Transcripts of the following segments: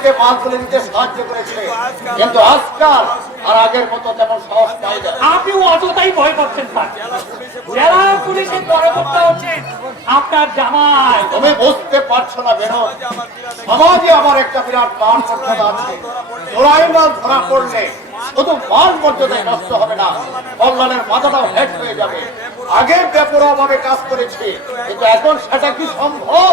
আমাদেরকে মাল তুলে দিতে সাহায্য করেছে, কিন্তু আজকাল আর আগের মতো তেমন সাহস পাই না। আপনি অযথাই ভয় করছেন স্যার। জেলা পুলিশের কর্মকর্তা হচ্ছে আপনার জামাই। তুমি বুঝতে পারছো না বেরো, সমাজে আমার একটা বিরাট মান মর্যাদা আছে। চোরাই মাল ধরা পড়লে শুধু মান মর্যাদায় নষ্ট হবে না, কল্যাণের মাথাটাও হেট হয়ে যাবে। আগে বেপরোয়া ভাবে কাজ করেছি, কিন্তু এখন সেটা কি সম্ভব?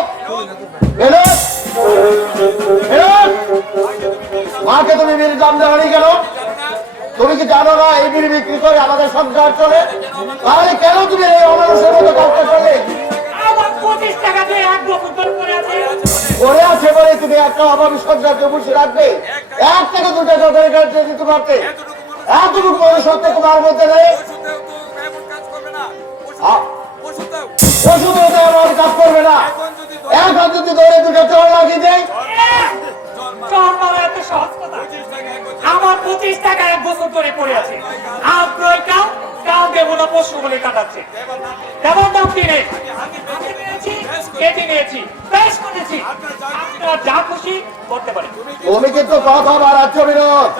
মাকে তুমি বিড়ির দাম দেওয়ানি কেন? তুমি কি জানো না এই বিড়ি বিক্রি করে আমাদের সংসার চলে? তাহলে কেন তুমি এই অমানুষের মতো কাজটা করলে? আমার 25 টাকা দিয়ে এক বছর ধরে পড়ে আছে। পড়ে আছে বলে তুমি একটা অভাবী সংসারকে বসে রাখবে? 1 থেকে 2 টাকা করে কাটতে দিতে পারতে। এতটুকু বড় সত্য তোমার মধ্যে নেই। পশু তো আমার কাজ করবে না। এখন যদি ধরে 2টা চড় লাগিয়ে দেয়, চোর মারা এত সহজ কথা? আমার 25 টাকা এক বছর ধরে পড়ে আছে। আপনার কাউ দেবো না, পশু বলে কাটাচ্ছে। কেমন দাম কিনে কেটে নিয়েছি, বেশ করেছি। আপনার যা খুশি করতে পারেন। তুমি কিন্তু কথা বাড়াচ্ছ বিনোদ।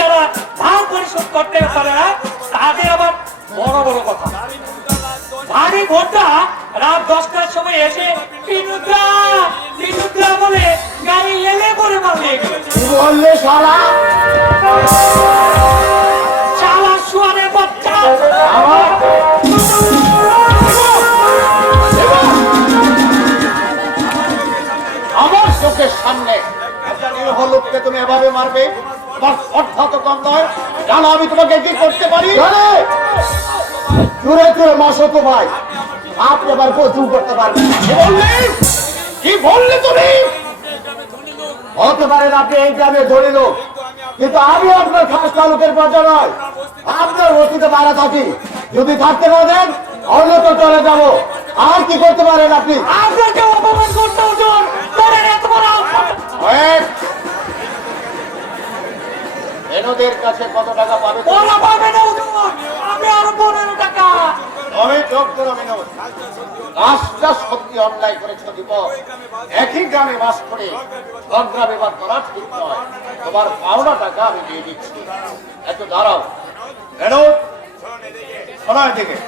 যারা ধার পরিশোধ করতে পারে না তাদের আবার বড় বড় কথা। ভারী ভোটটা রাত 10টার সময় এসে বিনুদ্রা বলে গাড়ি এলে করে মারিয়ে গেল। বললে শালা শালা শুয়ারের বাচ্চা। আমার চোখের সামনে একটা নিরীহ লোককে তুমি এভাবে মারবে? তোমার অর্থাৎ কম নয়। জানো আমি তোমাকে কি করতে পারি? চুরে চুরে মাসো তো ভাই, আপনি আবার প্রচুর করতে পারবেন। কি বললে তুমি? হতে পারেন আপনি এই গ্রামে ধরে লোক, কিন্তু আমি আপনার খাস তালুকের বাচ্চা নয়। আপনার বস্তিতে মারা থাকি, যদি থাকতে না দেন অন্যত্র চলে যাব। আর কি করতে পারেন আপনি? আপনাকে অপমান করতে হুজুর, তোরের এত বড় এনদের কাছে কত টাকা পাবে? ওরা পাবে না হুজুর, আমি আরো 15 টাকা। আমি যোগ করো বিনোদ, কাজটা সত্যি অন্যায় করেছ দীপক। একই গ্রামে বাস করে ঝগড়া বিবাদ করা ঠিক নয়। তোমার পাওনা টাকা আমি দিয়ে দিচ্ছি, একটু দাঁড়াও। বিনোদ শোনো এদিকে।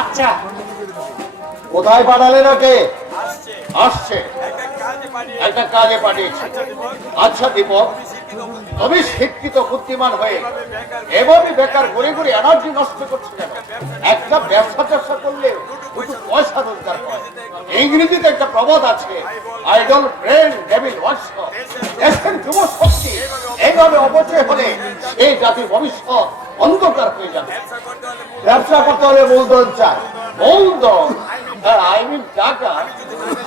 আচ্ছা, কোথায় পাঠালেন ওকে? আসছে, একটা কাজে পাঠিয়েছে। আচ্ছা দীপক, তুমি শিক্ষিত বুদ্ধিমান হয়ে এভাবে বেকার ঘুরে ঘুরে এনার্জি নষ্ট করছো কেন? একটা ব্যবসা ট্যাবসা করলে একটু পয়সা রোজগার হয়। ইংরেজিতে একটা প্রবাদ আছে, আইডল ব্রেন ডেভিল ওয়ার্কশপ। দেশের যুব শক্তি এইভাবে অপচয় হলে এই জাতির ভবিষ্যৎ অন্ধকার হয়ে যাবে। ব্যবসা করতে হলে মূলধন চাই। মূলধন? আই মিন টাকা।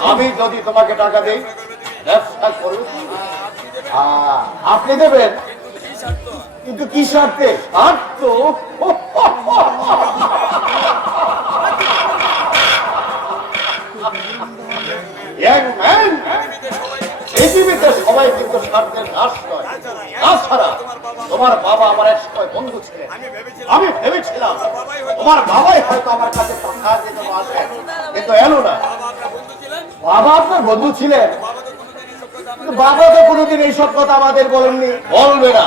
আমি যদি তোমাকে টাকা দেই ব্যবসা করবে? আপনি দেবেন, কিন্তু কি স্বার্থে? স্বার্থ? পৃথিবীতে সবাই কিন্তু স্বার্থের দাস নয়। তাছাড়া তোমার বাবা আমার এক সময় বন্ধু ছিলেন। আমি ভেবেছিলাম তোমার বাবাই হয়তো আমার কাছে কথা দিতে পারবে, কিন্তু এলো না। বাবা আপনার বন্ধু ছিলেন, বাবা তো কোনোদিন এইসব কথা আমাদের বলেননি। বলবে না,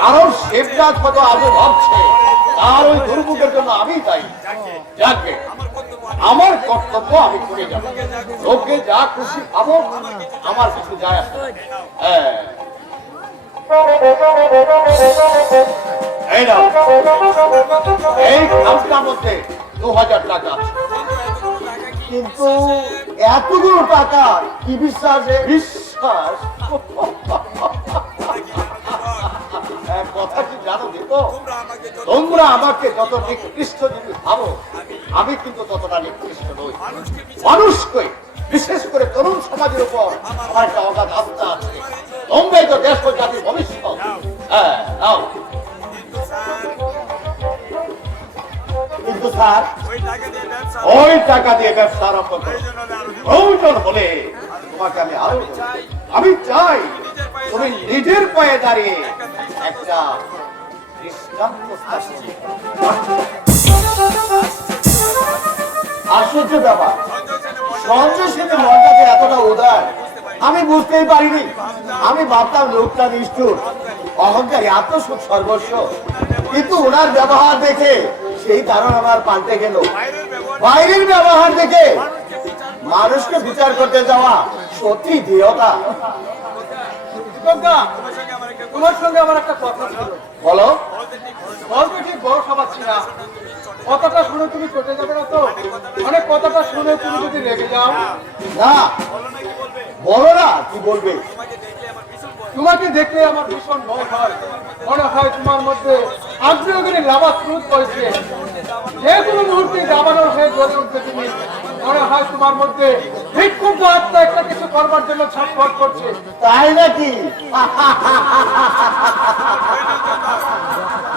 কারণ শিবরাজ কত আগে ভাবছে তার ওই দুর্ভোগের জন্য আমি দায়ী। যাকে আমার কর্তব্য আমি করে যাব। লোকে যা খুশি খাবো, আমার কিছু যায় আসে না। এই নাও, এই খামটার মধ্যে 2000 টাকা আছে। কিন্তু এতগুলো টাকা কি বিশ্বাসে? বিশ্বাস? কথা কি জানো দেখো, তোমরা আমাকে যত নিকৃষ্ট যদি ভাবো, আমি কিন্তু ততটা নিকৃষ্ট নই। মানুষকে, বিশেষ করে তরুণ সমাজের উপর আমার একটা অগাধ আস্থা আছে। তোমরাই তো দেশ ও জাতির ভবিষ্যৎ। হ্যাঁ নাও। কিন্তু স্যার ওই টাকা দিয়ে ব্যবসা আরম্ভ করো, প্রয়োজন হলে তোমাকে আমি আরো বলবো। আমি চাই তুমি নিজের পায়ে দাঁড়িয়ে একটা দৃষ্টান্ত স্থাপন করো। আশ্চর্য ব্যাপার, সঞ্জয় সেনের মনটা যে এতটা উদার আমি বুঝতেই পারিনি। আমি ভাবতাম লোকটা নিষ্ঠুর, অহংকারী, আত্মসুখ সর্বস্ব, কিন্তু ওনার ব্যবহার দেখে সেই ধারণা আমার পাল্টে গেল। বাইরের ব্যবহার দেখে মানুষকে বিচার করতে যাওয়া সত্যি দৃঢ়তা। তোমার সঙ্গে আমার একটা কথা ছিল। বলো। বলতে ঠিক বড় পাচ্ছি না, কথাটা শুনে তুমি চটে যাবে না তো? মানে কথাটা শুনে তুমি যদি রেগে যাও? না, বলো না কি বলবে। তোমাকে দেখলে আমার ভীষণ ভয় হয়, মনে হয় তোমার মধ্যে আগ্নেয়গিরি লাভা স্রোত হয়েছে, যে কোনো মুহূর্তে দাবানোর হয়ে জ্বলে উঠবে তুমি। মনে হয় তোমার মধ্যে বিক্ষুব্ধ আত্মা একটা কিছু করবার জন্য ছটফট করছে। তাই নাকি?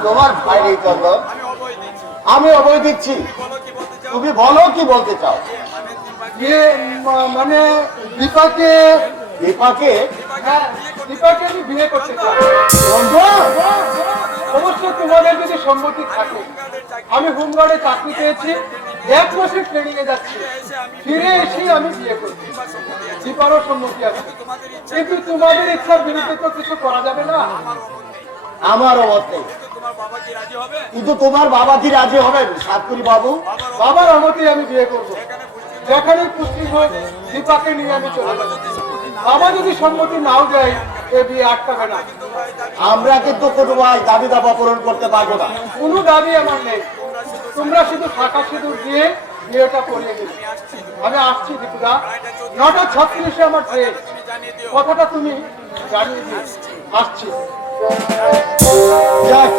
তোমার ভাই নেই চন্দন, আমি অভয় দিচ্ছি। তুমি বলো কি বলতে চাও। মানে দীপাকে, দীপাকে? হ্যাঁ, দীপাকে আমি বিয়ে করতে চাই। চন্দন, অবশ্য তোমাদের যদি সম্মতি থাকে, আমি হোমগার্ডে চাকরি পেয়েছি, 1 মাসের ট্রেনিং এ যাচ্ছি, ফিরে এসে আমি বিয়ে করছি। দীপারও সম্মতি আছে, কিন্তু তোমাদের ইচ্ছার বিরুদ্ধে তো কিছু করা যাবে না। আমারও মতে, কিন্তু তোমার বাবা কি রাজি হবেন সাতপুরি বাবু? বাবার অনুমতি আমি বিয়ে করবো, যেখানে পুষ্টি হোক দীপাকে নিয়ে আমি চলে যাবো। বাবা যদি সম্মতি নাও দেয়, এ বিয়ে আটকাবে না। আমরা কিন্তু কোনো ভাই দাবি দাবা পূরণ করতে পারবো না। কোনো দাবি আমার নেই, তোমরা শুধু শাখা সিঁদুর দিয়ে বিয়েটা করিয়ে দেবে। আমি আসছি দীপুদা, 9:36 আমার ট্রেন, কথাটা তুমি জানিয়ে দিও। আসছি। যাক,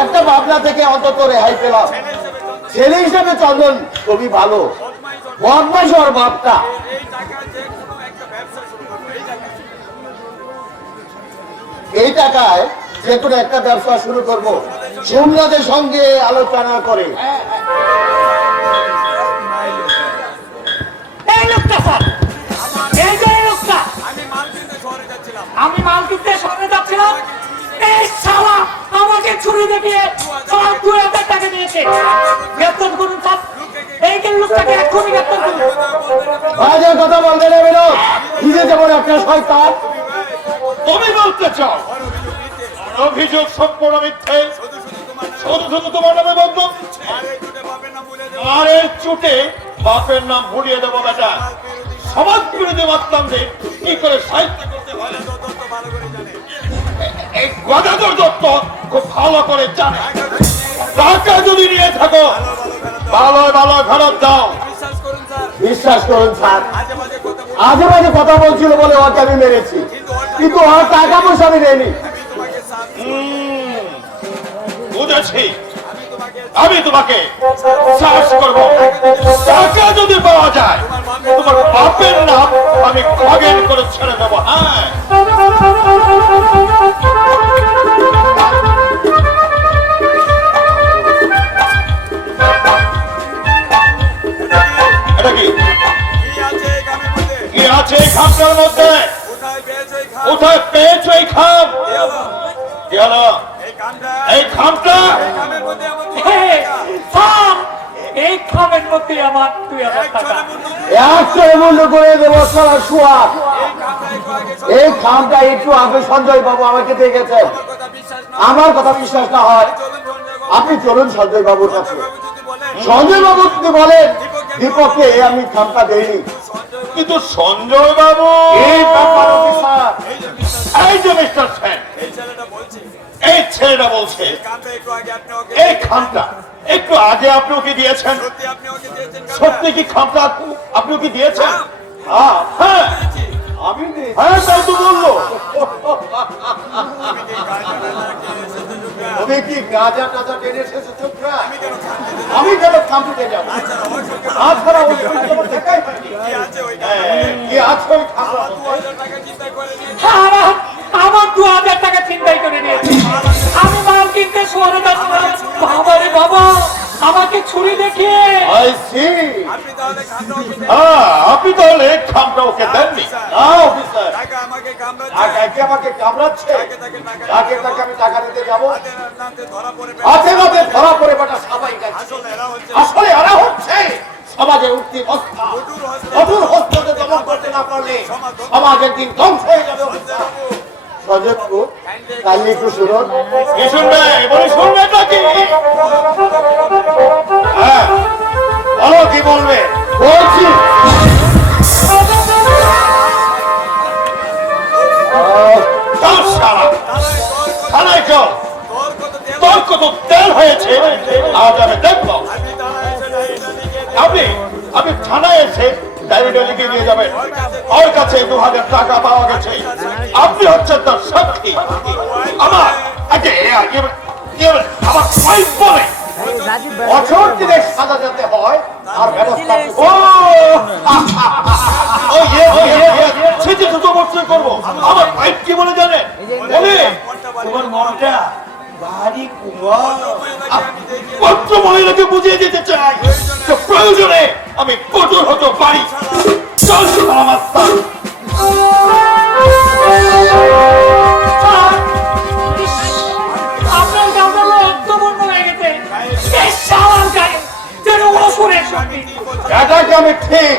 একটা ভাবনা থেকে অন্তত রেহাই পেলাম। ছেলে হিসেবে চন্দন খুবই ভালো, বদমাশ ওর বাপটা। এই টাকায় যে কোনো একটা ব্যবসা শুরু করব, সোমনাথের সঙ্গে আলোচনা করে। এই লোকটা স্যার, এই যে এই লোকটা, আমি মাল কিনতে শহরে যাচ্ছিলাম, এই শালা আমাকে ছুরি দেখিয়ে সব 2000 টাকা দিয়েছে। গ্রেপ্তার করুন স্যার, এই যে লোকটাকে এক্ষুনি গ্রেপ্তার করুন। বাজে কথা বলতে নেবে না, নিজে যেমন একটা শয়তান। তুমি বলতে চাও অভিযোগ সম্পূর্ণ মিথ্যে, শুধু শুধু তোমার নামে বদনাম দিচ্ছে। মারের চুটে বাপের নাম ভুলিয়ে দেবো বেটা। সমাজ বিরোধী মাতলামদের কি করে সাহিত্য করতে হয় এই গদাধর দত্ত খুব ভালো করে জানে। টাকা যদি নিয়ে থাকো ভালো ভালো ফেরত দাও। বিশ্বাস করুন স্যার, আজে বাজে কথা বলছিল বলে ওকে আমি মেরেছি, কিন্তু ওর টাকা পয়সা আমি নেইনি। বুঝেছি, আমি তোমাকে সার্চ করবো। টাকা যদি পাওয়া যায় তোমার বাপের নাম আমি খগেন করে ছেড়ে দেবো। হ্যাঁ, এটা কি কি আছে এই খামটার মধ্যে? কোথায় পেয়েছো এই খাম? কি হলো এই খামটা? স্যার, এই খামের মধ্যে আমার 2000 টাকা। 100 মূল্য করে দেবো সারা শুয়ার। এই খামটা একটু আগে সঞ্জয় বাবু আমাকে দিয়ে গেছেন। আমার কথা বিশ্বাস না হয় আপনি চলুন সঞ্জয় বাবুর কাছে। সঞ্জয় বাবু যদি বলেন দীপককে আমি খামটা দেইনি। কিন্তু সঞ্জয় বাবু এই ব্যাপার অফিসার, এই যে মিস্টার সেন, এই ছেলেটা বলছে এই খামটা একটু আগে আপনি ওকে দিয়েছেন। সত্যি কি খামটা আপনি ওকে দিয়েছেন? হ্যাঁ হ্যাঁ, আমি দিয়েছি। হ্যাঁ তাই তো বললো। তুমি কি গাঁজা টাজা টেনে এসেছো ছোকরা? আমি কেন খামতে যাবো? তাছাড়া ওই আমার দেখাই হয়নি। কি আছে ওই খামটা? আমার 2000 টাকা চিন্তাই করে নিয়েছে। আমি মাল কিনতে শহরে যাচ্ছিলাম, বাবা রে বাবা, আমাকে ছুরি দেখিয়ে। I see. হ্যাঁ, আপনি তাহলে খামটা ওকে দেন একে আমাকে কামড়াচ্ছে, যাকে তাকে আমি টাকা দিতে যাবো, হাতে নাতে ধরা পড়ে বেটা সবাই গেছে। আসলে এরা হচ্ছে সমাজে উঠতি অবস্থা, কঠোর হস্তকে দমন করতে না পারলে সমাজের দিন ধ্বংস হয়ে যাবে। সযোগ্য কালি একটু শুনুন। কি শুনবে? বলে শুনবে নাকি? হ্যাঁ বলো, কি বলবে? বলছি চল শালা, থানায় চল, তোর কত তেল হয়েছে আজ আমি দেখবো। আপনি থানায় এসে ডায়েরিটা লিখে নিয়ে যাবেন, ওর কাছে 2000 টাকা পাওয়া গেছে, আপনি হচ্ছেন তার সাক্ষী। আমার আমার ওয়াইফ বলে বছর দিনে সাজা যেতে হয় আর ব্যবস্থা সেটি দ্রুত বর্ষণ করবো। আমার ওয়াইফ কি বলে জানে? বলে তোমার মনটা ভারী পত্র মহিলাকে বুঝিয়ে দিতে চাই তো প্রয়োজনে আমি কঠোর হতে পারি। চল আমার আপনার গামলা একদম অন্য হয়ে গেছে। এটাকে আমি ঠিক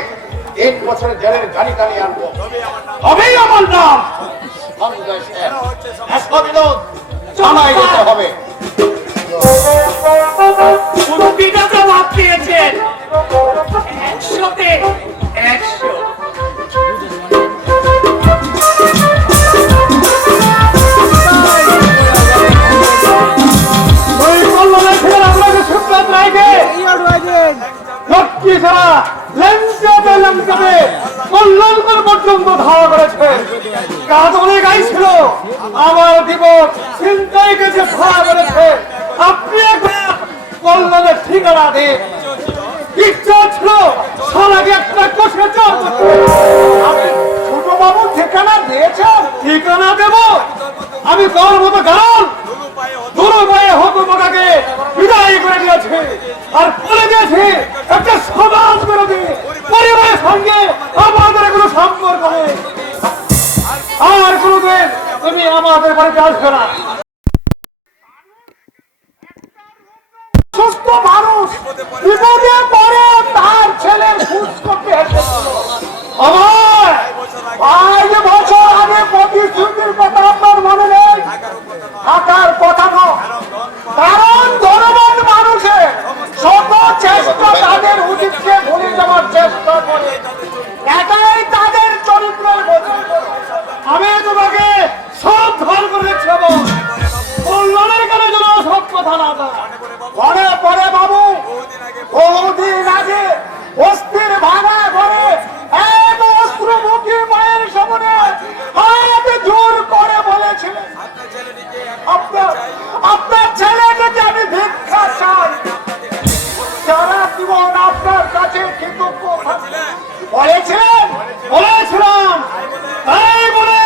1 বছরের জেলের গাড়ি টানিয়ে আনবো, তবেই আমার নাম সঞ্জয় সেন। জানাই যেতে হবে। পুরো বিটাটা ভাব পেয়েছেন 100-তে 100। ওই কল্যাণের ফের আপনাকে সুপ্রাত রায়কে লক্ষ্মী ছাড়া লেমচাতে কল্যাণকর পর্যন্ত ধাওয়া করেছে। কাজলে গাইছিল আমার দিবস চিন্তায় গেছে ধরা করেছে। আপনি একবার কল্যাণের ঠিকানা দিন। ইচ্ছা ছিল সারাগে একটা কষে চল। ছোট বাবু ঠিকানা দিয়েছেন? ঠিকানা দেব আমি তোর মতো কারণ দুরু পায়ে হতভাগাকে বিদায় করে দিয়েছে আর বলে দিয়েছে একটা সমাজ বিরোধী পরিবারের সঙ্গে আমাদের কোনো সম্পর্ক নেই। আর কোনোদিন তুমি আমাদের বাড়িতে আসবে না। সুস্থ মানুষ বিপদে পড়ে তার ছেলের খোঁজ করতে এসেছিল। আমার 5 বছর আগে প্রতিশ্রুতির কথা আপনার মনে নেই? থাকার কথা নয়, কারণ ধনবান মানুষের শত চেষ্টা তাদের উচিতকে ভুলে যাওয়ার চেষ্টা করে, এটাই তাদের চরিত্রের বোঝা। আমি তোমাকে সব ধর করে রেখেছিলাম কল্যাণের কানে যেন সব কথা না যায়। মনে পড়ে বাবু, বহুদিন আগে অস্থির ভাঙা ঘরে এক অস্ত্রমুখী মায়ের সামনে হাত জোর করে বলেছিলেন আপনার ছেলেটাকে আমি ভিক্ষা চাই। সারা জীবন আপনার কাছে কৃতজ্ঞ বলেছিলেন। বলেছিলাম তাই বলে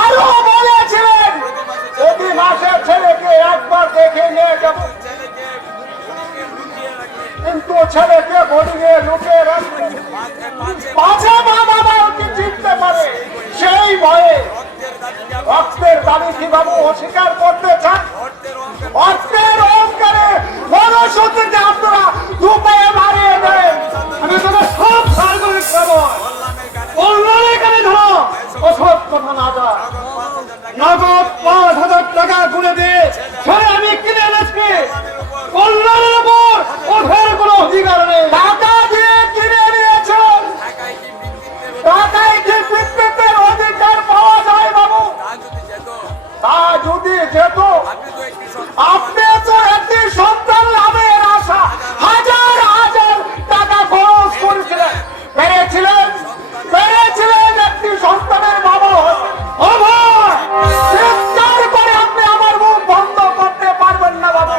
আরো বলেছিলেন প্রতি মাসে ছেলেকে একবার দেখে নিয়ে যাব, কিন্তু ছেলেকে বোর্ডিংয়ে লুকিয়ে রাখলেন। পাছে মা বাবা ওকে চিনতে পারে সেই ভয়ে রক্তের দাবি কি বাবু অস্বীকার করতে চান? অর্থের অহংকারে মনুষ্যত্বকে আপনারা দুপায়ে মারিয়ে দেন। আমি তোকে সব সার করে খাবো। কল্যাণের কানে ধরো অসৎ কথা না যায়। নগদ 5,000 টাকা গুনে দিয়ে ছেলে আমি কিনে এনেছি। কল্যাণের উপর ওঠের কোনো অধিকার নেই। টাকা দিয়ে কিনে নিয়েছেন, টাকায় কি বিদ্যুতের অধিকার পাওয়া যায় বাবু? তা যদি যেত, আপনি তো একটি সন্তান লাভের আশা হাজার হাজার টাকা খরচ করেছিলেন, পেরেছিলেন একটি সন্তানের বাবা হতে। চিৎকার করে আপনি আমার মুখ বন্ধ করতে পারবেন না বাবা।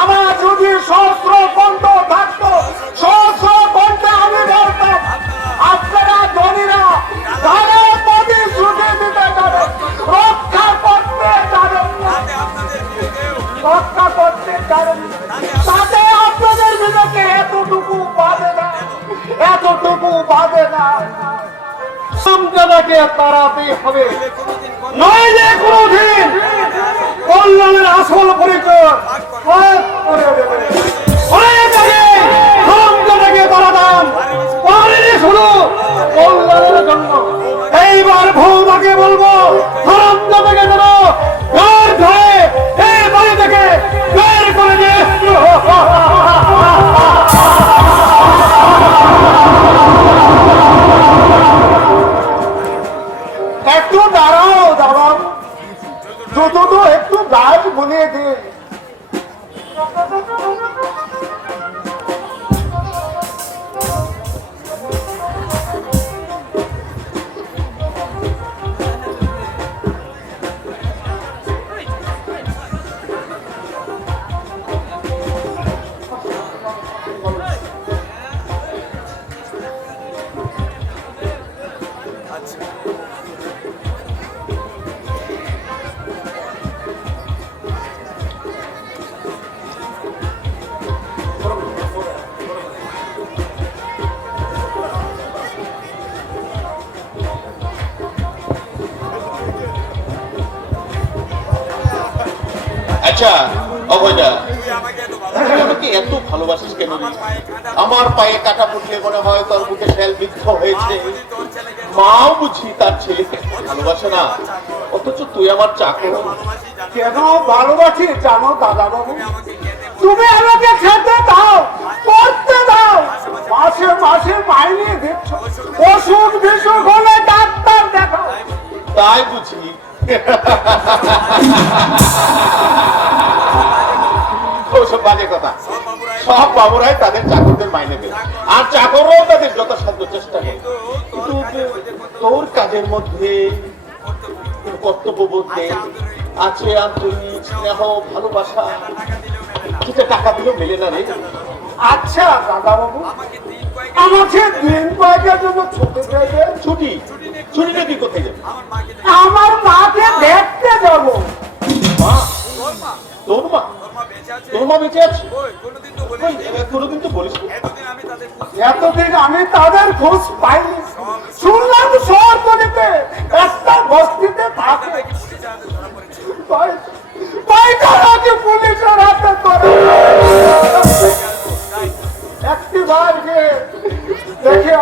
আমার যদি সহস্র কণ্ঠ থাকতো, সহস্র কণ্ঠে আমি বলতাম আপনারা ধনীরা তাদের প্রতিশ্রুতি দিতে যাবেন, রক্ষা করতে যাবেন না। দাদাকে তাড়াতেই হবে, নইলে কোনোদিন কল্যাণের আসল পরিচয় ফাঁক করে দেবে। অনেক আগে হারামজাদাকে তাড়াতাম, পারিনি শুধু কল্যাণের জন্য। এইবার ভৌমাকে বলবো হারামজাদাকে যেন ঘর ধরে এই বাড়ি থেকে বের করে দিয়ে একটু দাঁড়াও দাঁড়াও, দুটো একটু গাছ বুলিয়ে দিন। আচ্ছা অভয়দা, তুই আমাকে এত ভালোবাসিস কেন রে? আমার পায়ে কাটা ফুটলে মনে হয় তোর বুকে শেল বিদ্ধ হয়েছে। মাও বুঝি তার ছেলেকে ভালোবাসে না, অথচ তুই আমার চাকর। কেন ভালোবাসি জানো দাদা বাবু? তুমি আমাকে খেতে দাও, পড়তে দাও, মাসে মাসে মাইনে দিচ্ছ, অসুখ বিসুখ হলে ডাক্তার দেখাও। তাই বুঝি? ওসব বাজে কথা। সব বাবুরাই তাদের চাকরদের মাইনে দেয়, আর চাকররাও তাদের যথাসাধ্য চেষ্টা করে। কিন্তু তোর কাজের মধ্যে কর্তব্যবোধ নেই, আছে আন্তরিক স্নেহ ভালোবাসা, যেটা টাকা দিলেও মেলে না রে। আচ্ছা দাদা বাবু, আমাকে দিন কয়েকের জন্য ছুটি দেবে। ছুটি? ছুটিটা তুই কোথায় যাবি? আমার মাকে দেখতে যাবো। মা? তোর মা? তোর মা বেঁচে আছে? কোনোদিন তো বলিস নি। এতদিন আমি তাদের খোঁজ পাইনি, শুনলাম শহরতলিতে একটা বস্তিতে থাকে। তাই তারাকে পুলিশের হাতে করে একটি বার গিয়ে দেখে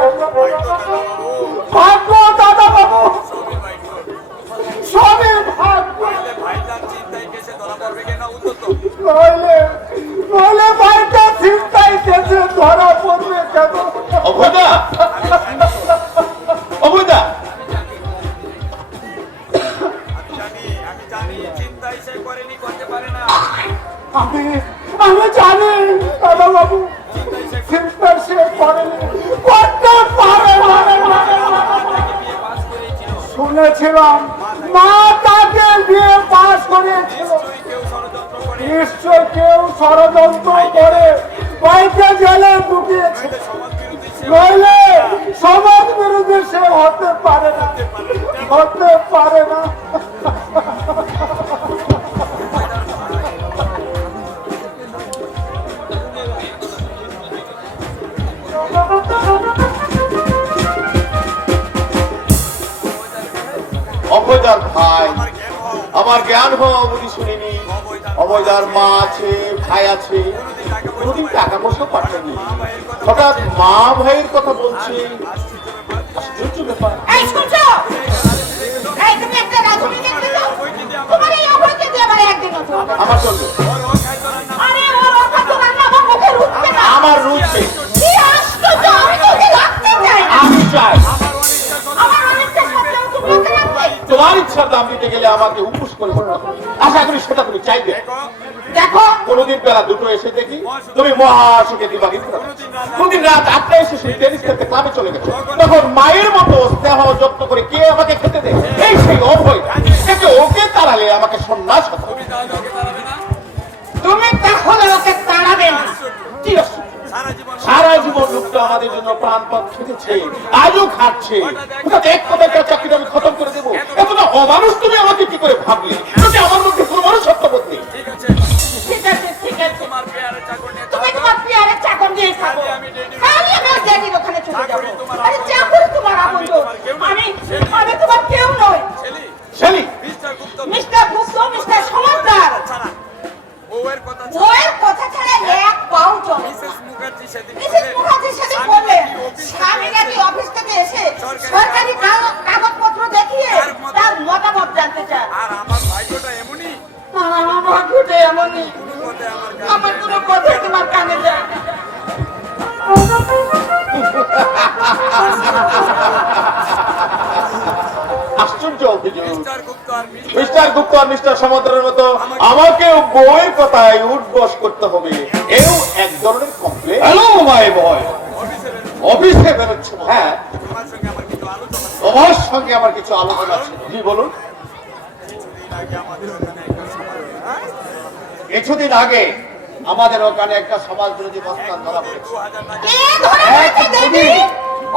ভাগ্য দাদা বাবু, সবই ভাগ্য। নইলে নইলে বাড়িটা চিন্তায় গেছে, ধরা পড়বে কেন? অভয়দা, অভয়দা, আমি জানি দাদা বাবু, চিন্তা সে করেনি, করতে পারে না। শুনেছিলাম মা তাকে বিয়ে পাস করেছিল, নিশ্চয় কেউ ষড়যন্ত্র করে বাড়িতে জেলে ঢুকিয়েছে, নইলে সমাজ বিরোধী সে হতে পারে না, হতে পারে না। অভয়দার ভাই, আমার জ্ঞান হওয়া অবধি শুনিনি অভয়দার মা আছে, ভাই আছে, কোনোদিন টাকা পয়সা পাঠায়নি। হঠাৎ মা ভাইয়ের কথা বলছে, আশ্চর্য ব্যাপার। এই শুনছো? এই তুমি একটা রাজনীতি করছো? তোমার এই অভয়কে দিয়ে আমার একদিন হতো। আমার চলবে, আরে ওর কথা তো রান্না আমার মুখে রুখছে না। আমার রুচে, কি আশ্চর্য, আমি তো ওকে রাখতে চাই না। আমি চাই। আমার অনেকটা সত্ত্বেও তুমি ওকে রাখতে। তোমার ইচ্ছার দাম দিতে গেলে আমাকে উপোস করে আশা করি সেটা তুমি চাইবে। দেখো কোনদিন বেলা দুটো এসে দেখি তুমি মহাসুখে দিবাগিত, কোনদিন রাত 8টায় এসে সেই টেনিস খেলতে ক্লাবে চলে গেছো। তখন মায়ের মতো স্নেহ যত্ন করে কে আমাকে খেতে দেয়? এই সেই অভয়, একে ওকে তাড়ালে আমাকে সন্ন্যাস হতো। তুমি তাহলে ওকে তাড়াবে না। কি অসুখ? সারা জীবন লোকটা আমাদের জন্য প্রাণপণ খেটেছে, আজও খাচ্ছে। এক কথায় তার চাকরিটা আমি খতম করে দেবো, এতটা অমানুষ তুমি আমাকে কি করে ভাবলে? তুমি আমার মধ্যে কোনো মানুষত্ব বোধ নেই। ঠিক আছে, ঠিক আছে। তুমি তোমার পেয়ারের চাকর দিয়ে থাকো। কালই আমি ওর ড্যাডির ওখানে চলে যাবো। আরে চাকরি তোমার আপনজন। আমি মামনি, আমার কোনো কথা তোমার কানে যায় না। আশ্চর্য অভিযোগ। মিস্টার গুপ্ত আর মিস্টার সমুদ্রের মতো আমাকেও বইয়ের কথায় উঠবস করতে হবে, এও এক ধরনের কমপ্লেন। হ্যালো মাই বয়, অফিসে বেরোচ্ছ? হ্যাঁ, তোমার সঙ্গে আমার কিছু আলোচনা আছে। জি বলুন। কিছুদিন আগে আমাদের ওখানে একটা সমাজ বিরোধী প্রস্তাব ধরা পড়েছে। কে ধরে রেখেছে দেখি?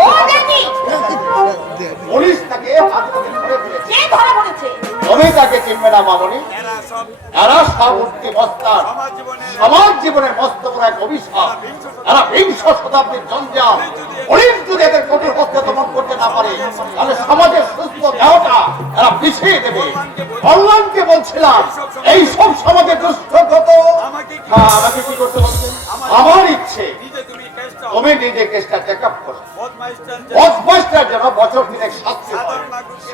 ও দেখি। পুলিশ তাকে হাত থেকে ধরে ফেলেছে। কে ধরে পড়েছে? তবে তাকে চিনবে না মামনি। এরা সব উঠতি বস্তার সমাজ জীবনের মস্ত বড় এক অভিশাপ। এরা বিংশ শতাব্দীর জঞ্জাল। পুলিশ যদি এদের কঠোর হত্যা দমন করতে না পারে, তাহলে সমাজের সুস্থ দেহটা এরা পিছিয়ে দেবে। কল্যাণকে বলছিলাম, এই সব সমাজের দুষ্ট কত। হ্যাঁ, আমাকে কি করতে বলছেন? আমার ইচ্ছে তুমি নিজে কেসটা চেক আপ করো। বদমাইশটার যেন বছর দিনের শাস্তি হয়।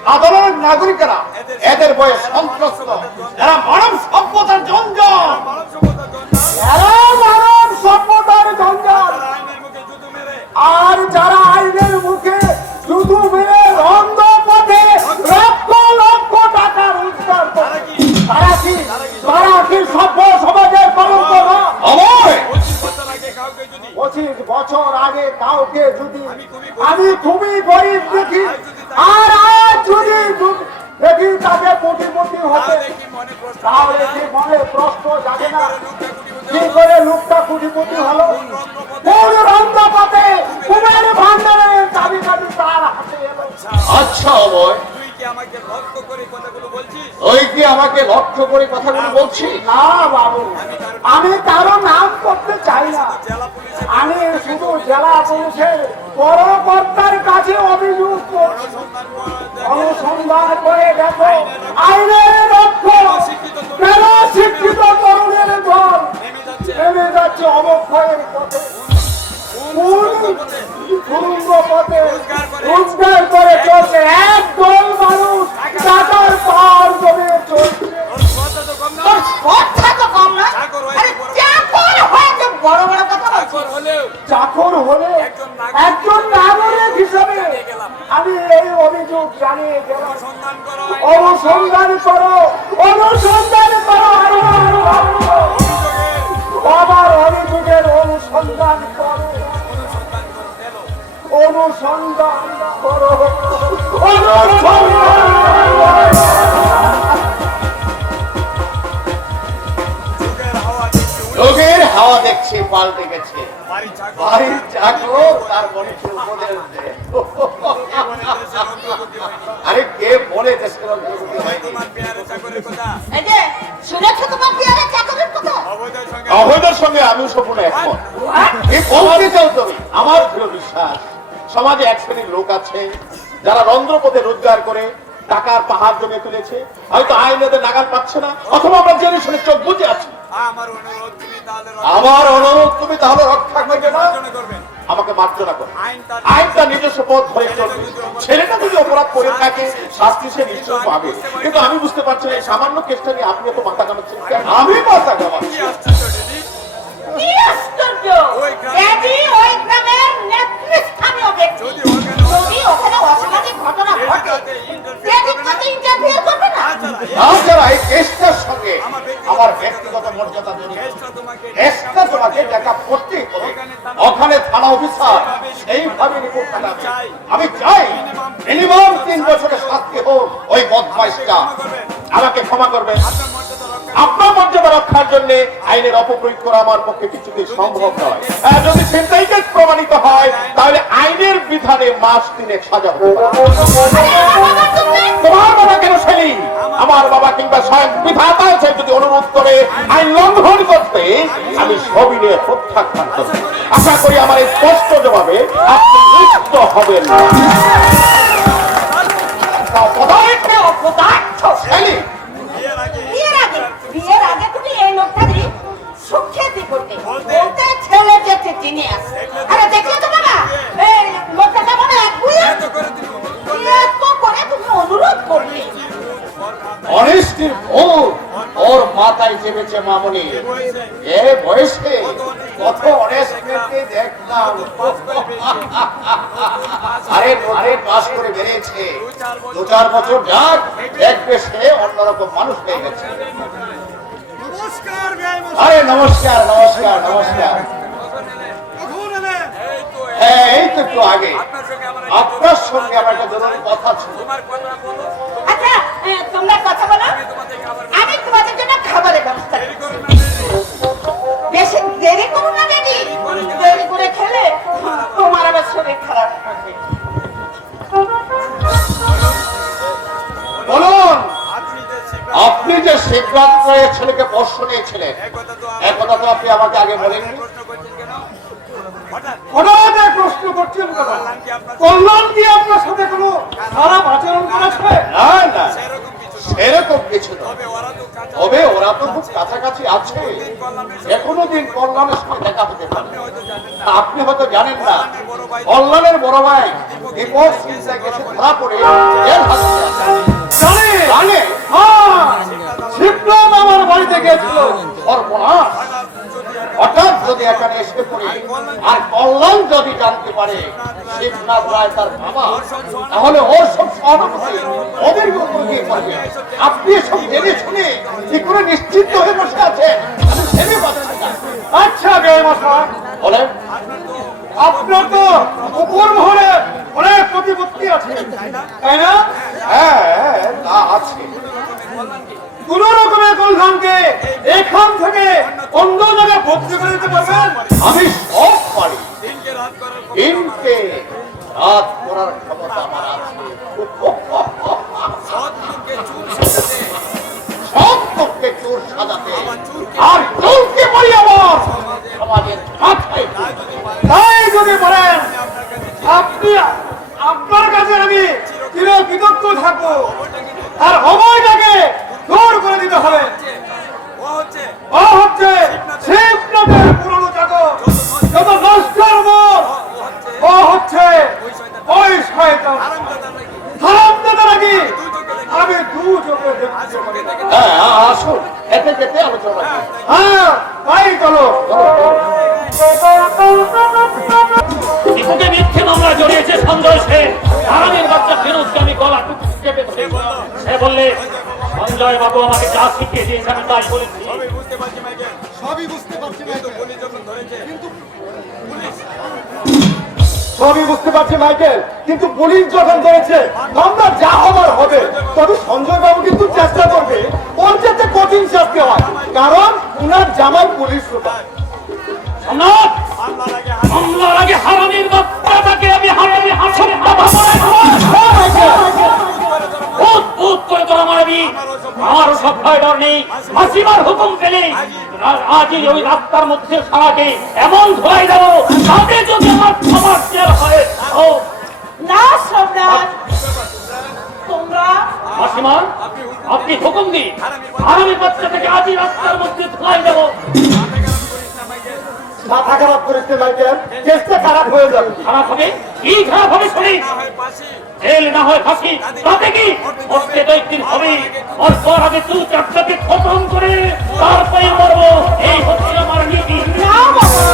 সাধারণ নাগরিকেরা এদের বয়ে সন্ত্রস্ত। এরা মানব সভ্যতার জঞ্জাল। এরা মানব সভ্যতার জঞ্জাল। আর যারা আইনের মুখে শুধু মেরে রন্ধ পথে লক্ষ লক্ষ টাকা রোজগার করে, তারা কি সভ্য সমাজের কলঙ্ক না? অময় 25 বছর আগে কাউকে যদি আমি খুবই গরিব দেখি, আর আজ যদি দেখি তাকে কোটিপতি হতে, তাহলে কি মনে প্রশ্ন জাগে না কি করে লোকটা কোটিপতি হলো? কোন রন্ধপাতে কুমার ভান্ডারের চাবিকাঠি তার হাতে এলো? আচ্ছা অময়, আমাকে লক্ষ্য করে কথাগুলো বলছিস? ওই কি আমাকে লক্ষ্য করে কথাগুলো বলছি? না বাবু, আমি কারো নাম করতে চাই না। আমি শুধু জেলা পুলিশের কর্মকর্তার কাছে অভিযোগ করছি। অনুসন্ধান করে দেখো আইনের লক্ষ্য কেন শিক্ষিত তরুণের দল নেমে যাচ্ছে অবক্ষয়ের পথে, পূর্ণ পথে রোজগার করে চলছে। একদল মানুষ টাকার পার জমে চলছে। তোর কথা তো কম না। আরে চাকর হয়েছে বড় বড় কথা বলছিস। চাকর হলে একজন নাগরিক হিসেবে আমি এই অভিযোগ জানিয়ে গেলাম। অনুসন্ধান করো, অনুসন্ধান করো, আমার অভিযোগের অনুসন্ধান করো, অনুসন্ধান করো, অনুসন্ধান করো। লোকের হাওয়া দেখছে পাল্টে গেছে। বাড়ির চাকর তার মনিকে উপদেশ দেয়। আরে কে বলে দেশের অন্তর্গত হয়নি? এই যে শুনেছো তোমার বিয়ারে চাকরের কথা? অবৈধের সঙ্গে আমিও সম্পূর্ণ একমত। কি বলতে চাও তুমি? আমার দৃঢ় বিশ্বাস সমাজে এক শ্রেণীর লোক আছে যারা রন্ধ্রপথে রোজগার করে টাকার পাহাড় জমে তুলেছে। হয়তো আইন এদের নাগাল পাচ্ছে না, অথবা আমরা জেনে শুনে চোখ বুঝে আছি। আমার অনুরোধ তুমি তাহলে রক্ষা করবে না, আমাকে মার্জনা করো। আইন তার নিজস্ব পথ ধরে চলবে। ছেলেটা যদি অপরাধ করে থাকে শাস্তি সে নিশ্চয় পাবে। কিন্তু আমি বুঝতে পারছি না এই সামান্য কেসটা নিয়ে আপনি এত মাথা ঘামাচ্ছেন কেন? আমি মাথা ঘামাচ্ছি। কি আশ্চর্য! এটি ওই গ্রামের নেতৃস্থানীয় ব্যক্তি। যদি ওখানে অসামাজিক ঘটনা ঘটে, সেদিক মতো ইন্টারফেয়ার করবে না? তাছাড়া এই কেসটার সঙ্গে আমার ব্যক্তিগত মর্যাদা জড়িত। কেসটা তোমাকে দেখা করতেই হবে। ওখানে থানা অফিসার সেইভাবে রিপোর্ট পাঠাবে। আমি চাই মিনিমাম 3 বছরের শাস্তি হোক ওই বদমাইশটা। আমাকে ক্ষমা করবেন। আপনার মর্যাদা রক্ষার জন্য আইনের অপপ্রয়োগ করা আমার পক্ষে কিছুতেই সম্ভব নয়। যদি ছিনতাইকে প্রমাণিত হয় তাহলে আইনের বিধানে মাস 3 সাজা হতে পারে। তোমার বাবা কেন ছেলে? আমার বাবা কিংবা স্বয়ং বিধাতা এসে যদি অনুরোধ করে আইন লঙ্ঘন করতে, আমি সবিনে প্রত্যাখ্যান করব। আশা করি আমার এই স্পষ্ট জবাবে আপনি মুক্ত হবেন না। অপদার্থ ছেলে। বিয়ের আগে তুমি এই লোকটাকে সুখ্যাতি করতে বলতে ছেলে যেতে চিনে আসে। আরে দেখলে তো বাবা, এই লোকটা কেমন এক বুয়ে এত করে তুমি অনুরোধ করবে। অনিষ্টির ভূত ওর মাথায় চেপেছে মামুনি। এ বয়সে কত অনেস্টকে দেখলাম। আরে নতুন পাস করে বেরিয়েছে, 2-4 বছর যাক দেখবে সে অন্যরকম মানুষ হয়ে গেছে। আরে নমস্কার নমস্কার নমস্কার। হ্যাঁ এই তো একটু আগে আপনার সঙ্গে আমার একটা জরুরি কথা ছিল। আচ্ছা তোমরা কথা বলো, আমি তোমাদের জন্য খাবারের ব্যবস্থা করছি। বেশি দেরি করো না দিদি, দেরি করে খেলে তোমার আবার শরীর খারাপ হবে। বলুন, আপনি যে শিবরাত্র ছেলেকে বর্ষ নিয়েছিলেন একথা তো আপনি আমাকে আগে বলেননি। হঠাৎ এক প্রশ্ন করছেন কেন? কল্যাণ কি আপনার সাথে কোনো খারাপ আচরণ করেছে? না না সেরকম কিছু নয়, তবে ওরা তো খুব কাছাকাছি আছে, এখনো দিন কল্যাণের সঙ্গে দেখা হতে পারে। আপনি হয়তো জানেন না, কল্যাণের বড় ভাই দীপক সিংহা গেছে ধরা পড়ে জেল হাজতে আছে। জানে জানে হ্যাঁ, শিবরাম আমার বাড়িতে গেছিল। সর্বনাশ, হঠাৎ যদি এখানে এসে পড়ে আর কল্যাণ যদি জানতে পারে শিবনাথ রায় তার বাবা, তাহলে ওর সব সহানুভূতি ওদের উপর গিয়ে পড়বে। আপনি সব জেনে শুনে কি করে নিশ্চিন্ত হয়ে বসে আছেন আমি ভেবে পাচ্ছি না। আচ্ছা বেমশাই, বলেন, আপনার তো উপর মহলে অনেক প্রতিপত্তি আছে, তাই না? হ্যাঁ তা আছে। কোন রকমের কল্যাণকে এখান থেকে অন্য জায়গায় ভর্তি করে দিতে পারবেন? আমি সব পারি, দিনকে রাত করার দিনকে রাত করার ক্ষমতা আমার আছে। সৎ লোককে চুপ সাজাতে, সব পক্ষে চোর সাজাতে চুরকে আর চোরকে বলি আমার সমাজের মাথায় তাই যদি বলেন আপনি, আপনার কাছে আমি চিরকৃতজ্ঞ থাকবো। আর সময়টাকে দূর করে দিতে হবে। ও হচ্ছে ও হচ্ছে শিবনাথের পুরনো জাগো, যত নষ্টের মন। ও হচ্ছে ওই শয়তান হারামজাদা নাকি আমি দু চোখে দেখতে পারি না। হ্যাঁ আসুন, খেতে খেতে আলোচনা করি। হ্যাঁ তাই চলো। দীপুকে মিথ্যে মামলা জড়িয়েছে সঞ্জয় সেন। হারামের বাচ্চা ফেরোজকে আমি গলা টুকু চেপে ধরে। সে বললে সঞ্জয় বাবু আমাকে যা শিখিয়ে দিয়েছে আমি তাই বলেছি। সবই বুঝতে পারছি মাইকেল, সবই বুঝতে পারছি কিন্তু পুলিশ যখন ধরেছে পুলিশ সবই বুঝতে পারছি মাইকেল, কিন্তু পুলিশ যখন ধরেছে মামলা যা হবার হবে। তবে সঞ্জয় বাবু কিন্তু চেষ্টা করবে ওর যাতে কঠিন শাস্তি হয়, কারণ উনার জামাই পুলিশ সুপার। সম্রাট, মামলার আগে মামলার আগে হারামের বাচ্চাটাকে আমি হারামে হাসির বাবা বলে ভূত ভূত করে তোরা মারবি। আমারও সব ভয় ডর নেই। হাসিমার হুকুম পেলে আজই ওই রাস্তার মধ্যে সারাকে এমন ধোয়াই দেবো তাতে যদি আমার সমাজ জেল হয়। ও না সম্রাট, তোমরা হাসিমা, আপনি হুকুম দিন, হারামের বাচ্চাটাকে আজই রাস্তার মধ্যে ধোয়াই দেবো। মাথা খারাপ করেছে মাইকেল, চেষ্টা খারাপ হয়ে যাবে। খারাপ হবে? কি খারাপ হবে শুনি? হয় পাশি জেল না হয় ফাঁসি, তাতে কি মরতে তো একদিন হবে। অল্পর আগে 2-4টাকে খতম করে তারপরে মরবো, এই হচ্ছে আমার নীতি। না বাবা,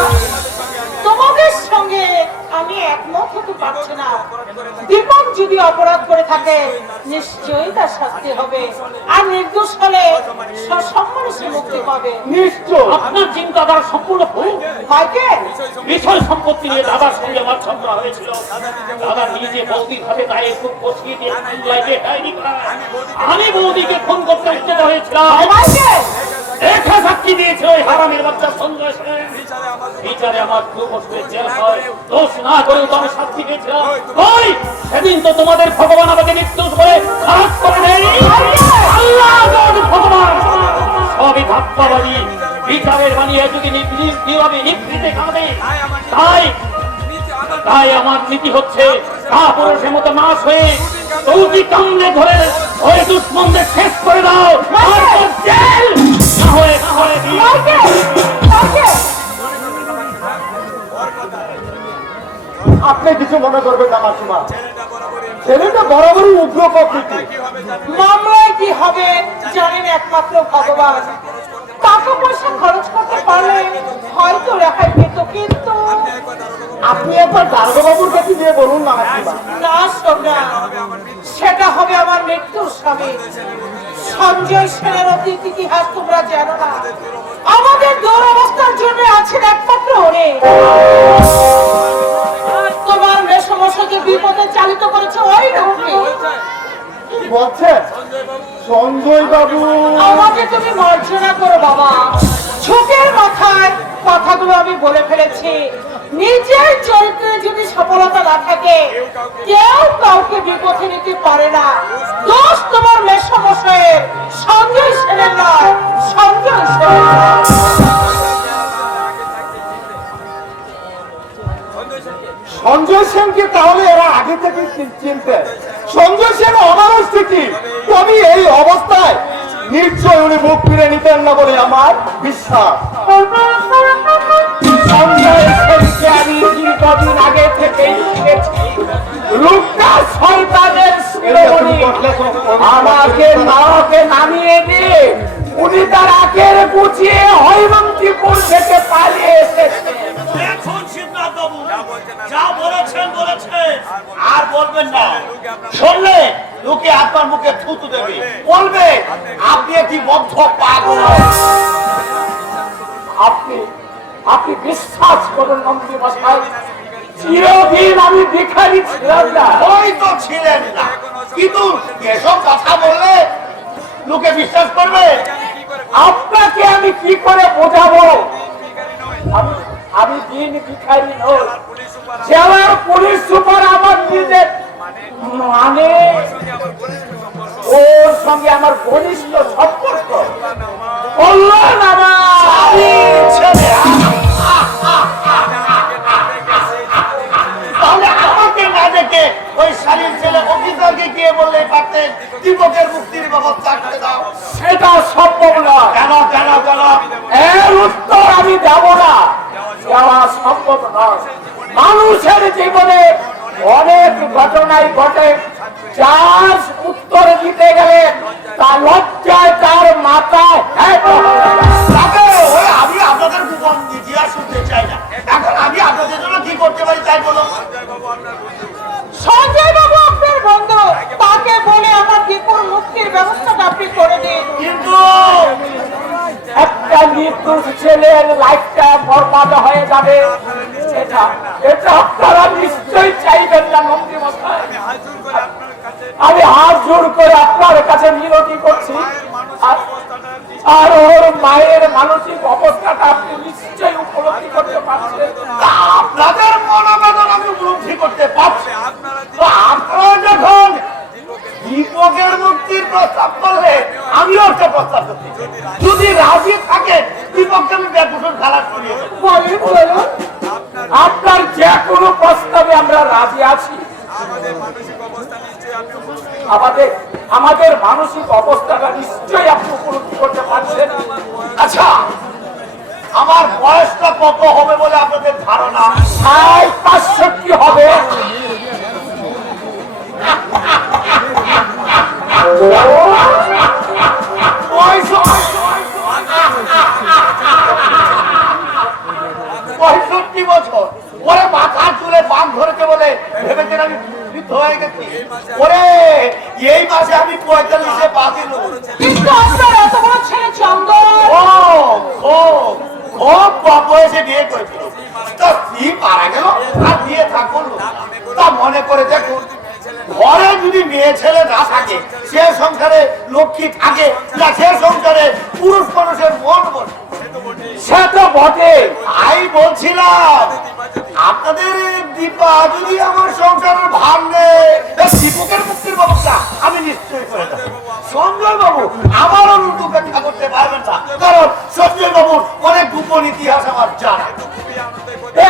তোমাদের সঙ্গে আমি একমত হতে পারছি না। দীপক যদি অপরাধ করে থাকে নিশ্চয়ই তার শাস্তি হবে, আর নির্দোষ হলে সসম্মানে সে মুক্তি পাবে। নিশ্চয় আপনার চিন্তাধারা সম্পূর্ণ ভুল। মাইকেল, বিষয় সম্পত্তি নিয়ে দাদার সঙ্গে আমার ঝগড়া হয়েছিল। দাদা নিজে বৌদির সাথে গায়ে খুব বসিয়ে দিয়ে লাইটে ডায়েরি করায়। আমি বৌদিকে ফোন করতে উদ্যত হয়েছিলাম। মাইকেল, দেখা সাক্ষী দিয়েছে ওই হারামের বাচ্চা সঞ্জয় সেন। বিচারে আমার 2 বছরের জেল হয়। দোষ না করেও তো আমি শাস্তি পেয়েছিলাম। ওই সেদিন তো তোমাদের ভগবান আমাকে নির্দোষ বলে খারাপ করে দেয়। আল্লাহ ভগবান সবই ভাববাবাজি বিচারের বানিয়ে যদি নীরবে নিভৃতে কাঁদে। তাই আমার নীতি হচ্ছে কাপুরুষের মতো নাশ হয়ে চৌকি কামড়ে ধরে ওই দুশ্মনদের শেষ করে দাও। তারপর জেল না হয়ে মাইকেল, মাইকেল, আপনি কিছু মনে করবেন না মাসিমা, ছেলেটা বরাবরই উগ্র প্রকৃতি। কি হবে জানেন? মামলায় কি হবে জানেন একমাত্র ভগবান। টাকা পয়সা খরচ করতে পারলে হয়তো রেহাই পেত, কিন্তু আপনি একবার দারোগাবাবুর কাছে গিয়ে বলুন না মাসিমা। না সোনা, সেটা হবে আমার মৃত্যুর স্বামী সঞ্জয় সেনের অতীত ইতিহাস তোমরা জানো না। আমাদের দুরবস্থার জন্য আছেন একমাত্র উনি। তোমার মেসমশাইকে বিপদে চালিত করেছে ওই লোকটি। কি বলছেন সঞ্জয় বাবু? আমাকে তুমি মার্জনা করো বাবা, ঝুঁকের মাথায় কথাগুলো আমি বলে ফেলেছি। নিজের চরিত্রে যদি সফলতা না থাকে কেউ কাউকে বিপথে নিতে পারে না। দোষ তোমার মেসমশাইয়ের, সঞ্জয় সেনের নয়, সঞ্জয় সেনের। সঞ্জয় সেনকে তাহলে এরা আগে থেকে চিনতে? সঞ্জয় সেন অমানুষ ঠিকই, তবে এই অবস্থায় নিশ্চয় উনি মুখ ফিরে নিতেন না বলে আমার বিশ্বাস। সঞ্জয় সেনকে আমি দীর্ঘদিন আগে থেকেই চিনেছি। লোকটা শয়তানের শিরোমণি। আমাকে নাকে নামিয়ে দিয়ে উনি তার আখের গুছিয়ে হৈমন্তীপুর থেকে পালিয়ে এসেছে। দেখুন শিবনাথ বাবু, যা বলেছেন বলেছেন, আর বলবেন না। শুনলে লোকে আপনার মুখে থুতু দেবে, বলবে আপনি একটি বদ্ধ পাগল। আপনি বিশ্বাস করুন নন্দী মশাই, চিরদিন আমি ভিখারি ছিলাম না। হয়তো ছিলেন না, কিন্তু এসব কথা বললে লোকে বিশ্বাস করবে। আপনাকে আমি কি করে বোঝাবো? আমি দিন ভিখারি নই, জেলার পুলিশ সুপার আমার নিজের, মানে ওর সঙ্গে আমার ঘনিষ্ঠ সম্পর্ক। কল্যাণ আমার ছেলে, তাহলে আমাকে না দেখে ওই শালীর ছেলে অফিসারকে গিয়ে বললে পারতেন দীপকের মুক্তির ব্যবস্থা করে দাও। সেটা সম্ভব না। কেন কেন কেন? এর উত্তর আমি দেব না, দেওয়া সম্ভব নয়। মানুষের জীবনে অনেক ঘটনাই ঘটে, যার উত্তর দিতে গেলে তা লজ্জায় তার মাথায় তাকে ওই আমি আপনাদের গোপন ইতিহাস শুনতে চাই না। এখন আমি আপনাদের জন্য কি করতে পারি তাই বলুন। সঞ্জয় বাবু আপনার বন্ধু, তাকে বলে আমার দীপুর মুক্তির ব্যবস্থাটা আপনি করে দিন। কিন্তু একটা নির্দোষ ছেলের লাইফটা বরবাদ হয়ে যাবে, এটা এটা আপনারা নিশ্চয়ই চাইবেন না নন্দী মশাই। আমি হাত জোড় করে আপনার কাছে মিনতি করছি, আর ওর মায়ের মানসিক অবস্থাটা আপনি নিশ্চয়ই উপলব্ধি করতে পারছেন। আপনাদের মনোবেদন আমি উপলব্ধি করতে পারছি। তো আপনারা যখন দীপকের মুক্তির প্রস্তাব করলে আমিও একটা প্রস্তাব করছি। যদি রাজি থাকেন দীপককে আমি বেকুসুর খালাস করিয়ে দেবো। বলুন বলুন, আপনার যে কোনো প্রস্তাবে আমরা রাজি আছি। আমাদের মানসিক অবস্থাটা নিশ্চয়ই আপনি উপলব্ধি করতে পারছেন। আচ্ছা, আমার বয়সটা কত হবে বলে আপনাদের ধারণা? ৬৫ হবে। পঁয়ষট্টি বছর ওরে মাথার চুলে বাম ধরেছে বলে ভেবেছেন আমি বৃদ্ধ হয়ে গেছি? ওরে এই মাসে আমি ৪৫-এ পা দিল। কিন্তু আপনার এত বড় ছেলে চন্দন খুব কম বয়সে বিয়ে করেছিল, তা স্ত্রী মারা গেল আর বিয়ে থাকুন। তা মনে করে দেখুন, ঘরে যদি মেয়ে ছেলে না থাকে সে সংসারে লক্ষ্মী থাকে না, সে সংসারে পুরুষ মানুষের মন বসে। সে তো বটে। তাই বলছিলাম আপনাদের দীপা যদি আমার সংসারের ভার নেই, দীপকের মুক্তির ব্যবস্থা আমি নিশ্চয়ই করে দেবো। সঞ্জয় বাবু আমারও উপেক্ষা করতে পারবেন না, কারণ সঞ্জয় বাবুর অনেক গোপন ইতিহাস আমার জানা।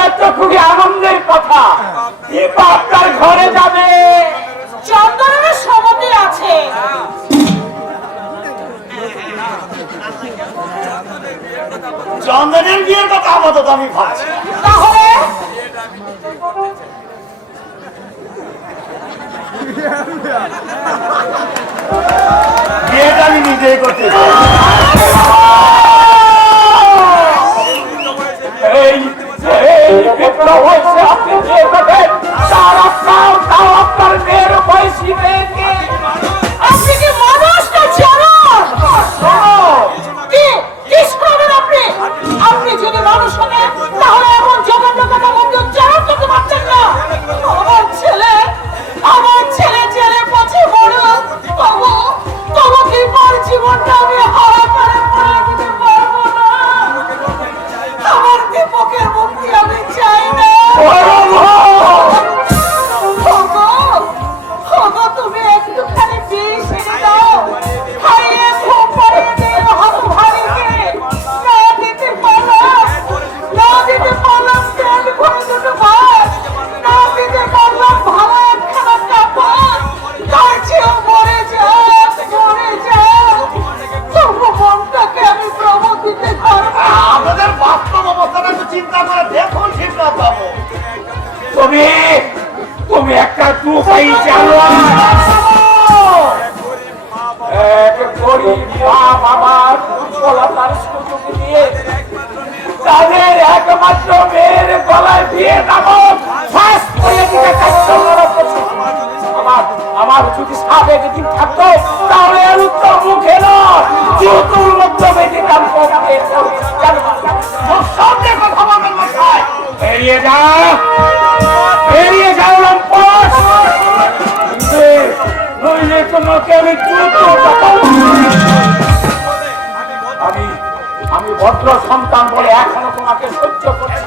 এত খুবই আনন্দের কথা। দীপা আপনার ঘরে যাবে। চন্দনের সম্মতি আছে। চন্দনের বিয়ের কথা আপাতত আমি ভাবছি। তাহলে বিয়েটা আমি নিজেই করতে চাই। এই বিপ্লব হয়েছে, আপনি বিয়ে করবেন, তাও আপনার মেয়ের বয়সী মেয়েকে। আপনি কি মানুষ না জানোয়ার? কি কি শোনাবেন আপনি? আপনি যদি মানুষ হতেন তাহলে এমন জঘন্য কথা বলতে উচ্চারণ করতে পারতেন না। আমার ছেলে জেলে পথে মরুক, তবু কি তার জীবনটা আমি হাহাকারে পড়ে দিতে পারবো না। আমার দীপকের মুক্তি আমি চাই না। তুমি একটুখানি বিষ এনে দাও, খাইয়ে ঘুম পাড়িয়ে দিন হতভাগীকে। না দিতে পারলাম পেট ভরে দুটো ভাত, না দিতে পারলাম ভালো একখানা কাপড়, তার চেয়েও মরে যাও। তবু মনটাকে আমি প্রভু দিতে পারবো না। আমাদের বাস্তব অবস্থাটা একটু চিন্তা করে দেখুন, ঠিক না পাবো। তুমি একটা দুপাই জানোয়ার। এক গরিব মা বাবার গলার সুযোগ দিয়ে তাদের একমাত্র মেয়ের গলায় বিয়ে নামক ফাঁস করে দিতে চাইছো। আমার যদি সাবেক দিন থাকতো তাহলে এর উত্তর মুখে নয়, জুতুর মধ্যে দিতাম। সামনে কথা বলবেন মশাই। বেরিয়ে যাও লম্পট, নইলে তোমাকে আমি আমি ভদ্র সন্তান বলে এখনো তোমাকে সহ্য করছি।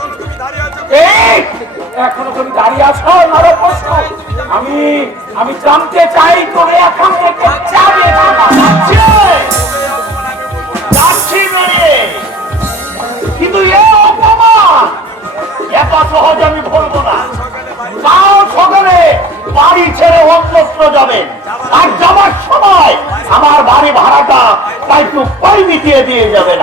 এখনো তুমি দাঁড়িয়ে আছো নরপশু। আমি জানতে চাই তুমি এখন থেকে যাবে না। যাচ্ছি মেরে, কিন্তু এ অপমান এত সহজ আমি ভুলবো না। তাও সকালে বাড়ি ছেড়ে অন্যত্র যাবেন, আর যাবার সময় আমার বাড়ি ভাড়াটা তাই একটু পাই মিটিয়ে দিয়ে যাবেন।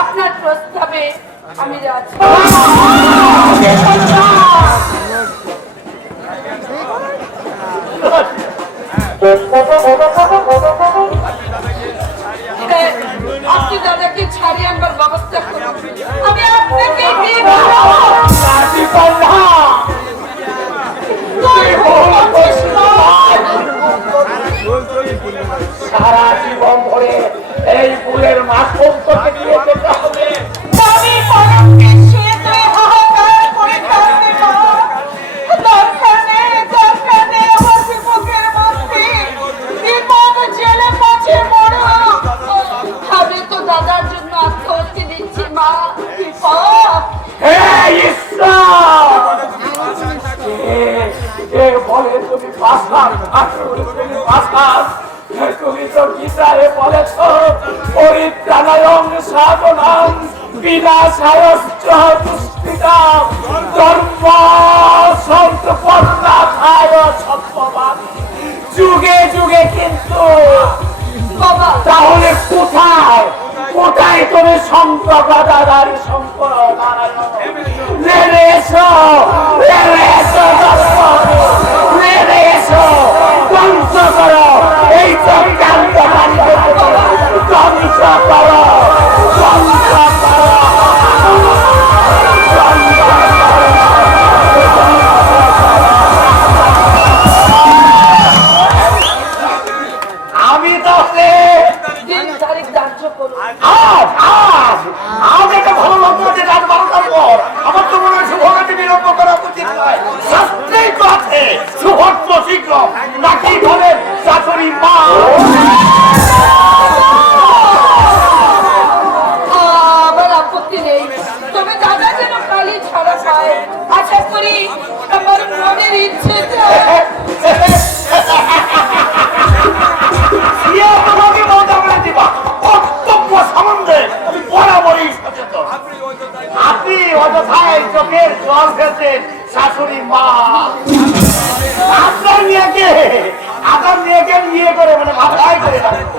আপনার প্রস্তাবে আমি রাজি। আপনি দাদাকে ছাড়িয়ে আনবার ব্যবস্থা করুন, আমি আপনাকে দিয়ে দেবো। সারা জীবন ধরে এই ফুলের মাধ্যম তোকে দিয়ে যেতে হবে। আমি পরমকে শুয়ে হাহাকার করে থাকবে না। দরকার নেই আমার দীপকের মুক্তি। দীপক জেলে পথে মরুক। আমি তো দাদার জন্য আত্মহত্যা দিচ্ছি মা। দীপক বলে তুমি পাশান, তুমি পাশান। তুমি তো গীতায় বলেছ পরিত্রাণায়ং সাধনাং বিনাশায়শ্চ দুষ্কৃতাম ধর্ম সম্পন্নাথায় সত্যবান। যুগে যুগে কিন্তু বাবা তাহলে কোথায় তুমি সম্প্রদায়ের শঙ্কর নারায়ণ? নেমে এসো নেমে এসো, ধ্বংস করো এই চক্রান্ত, ধ্বংস করো। আমি তাহলে দিন তারিখ ধার্য করুন। আজ একটা ভালো লগ্ন আছে, রাত 12টার পর। আমার তো মনে হয় শুভকে বিলম্ব করা উচিত নয়। শাস্ত্রেই তো আছে শুভত্ব শীঘ্র, নাকি বলেন শাশুড়ি মা। আমার আপত্তি নেই, তবে দাদা যেন কালি ছাড়া পায়। আশা করি আমার মনের ইচ্ছে তোমাকে মজা করে দিবা। কর্তব্য সম্বন্ধে আমি বরাবরই সচেতন। আপনি অযথায় চোখের জল ফেলছেন শাশুড়ি মা। আপনার মেয়েকে নিয়ে করে মানে মাথায় করে রাখবো।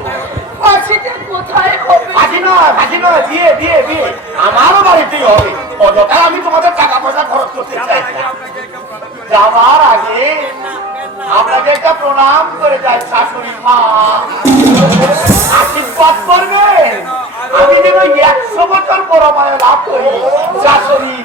ফাঁসিটা কোথায় হবে? ফাঁসি নয়, বিয়ে বিয়ে বিয়ে আমারও বাড়িতেই হবে। অযথা আমি তোমাদের টাকা পয়সা খরচ করতে চাই না। যাওয়ার আগে আপনাকে একটা প্রণাম করে যাই শাশুড়ি মা, আশীর্বাদ করবেন আমি যেন 100 বছর বড় মায়ের লাভ করি। শাশুড়ি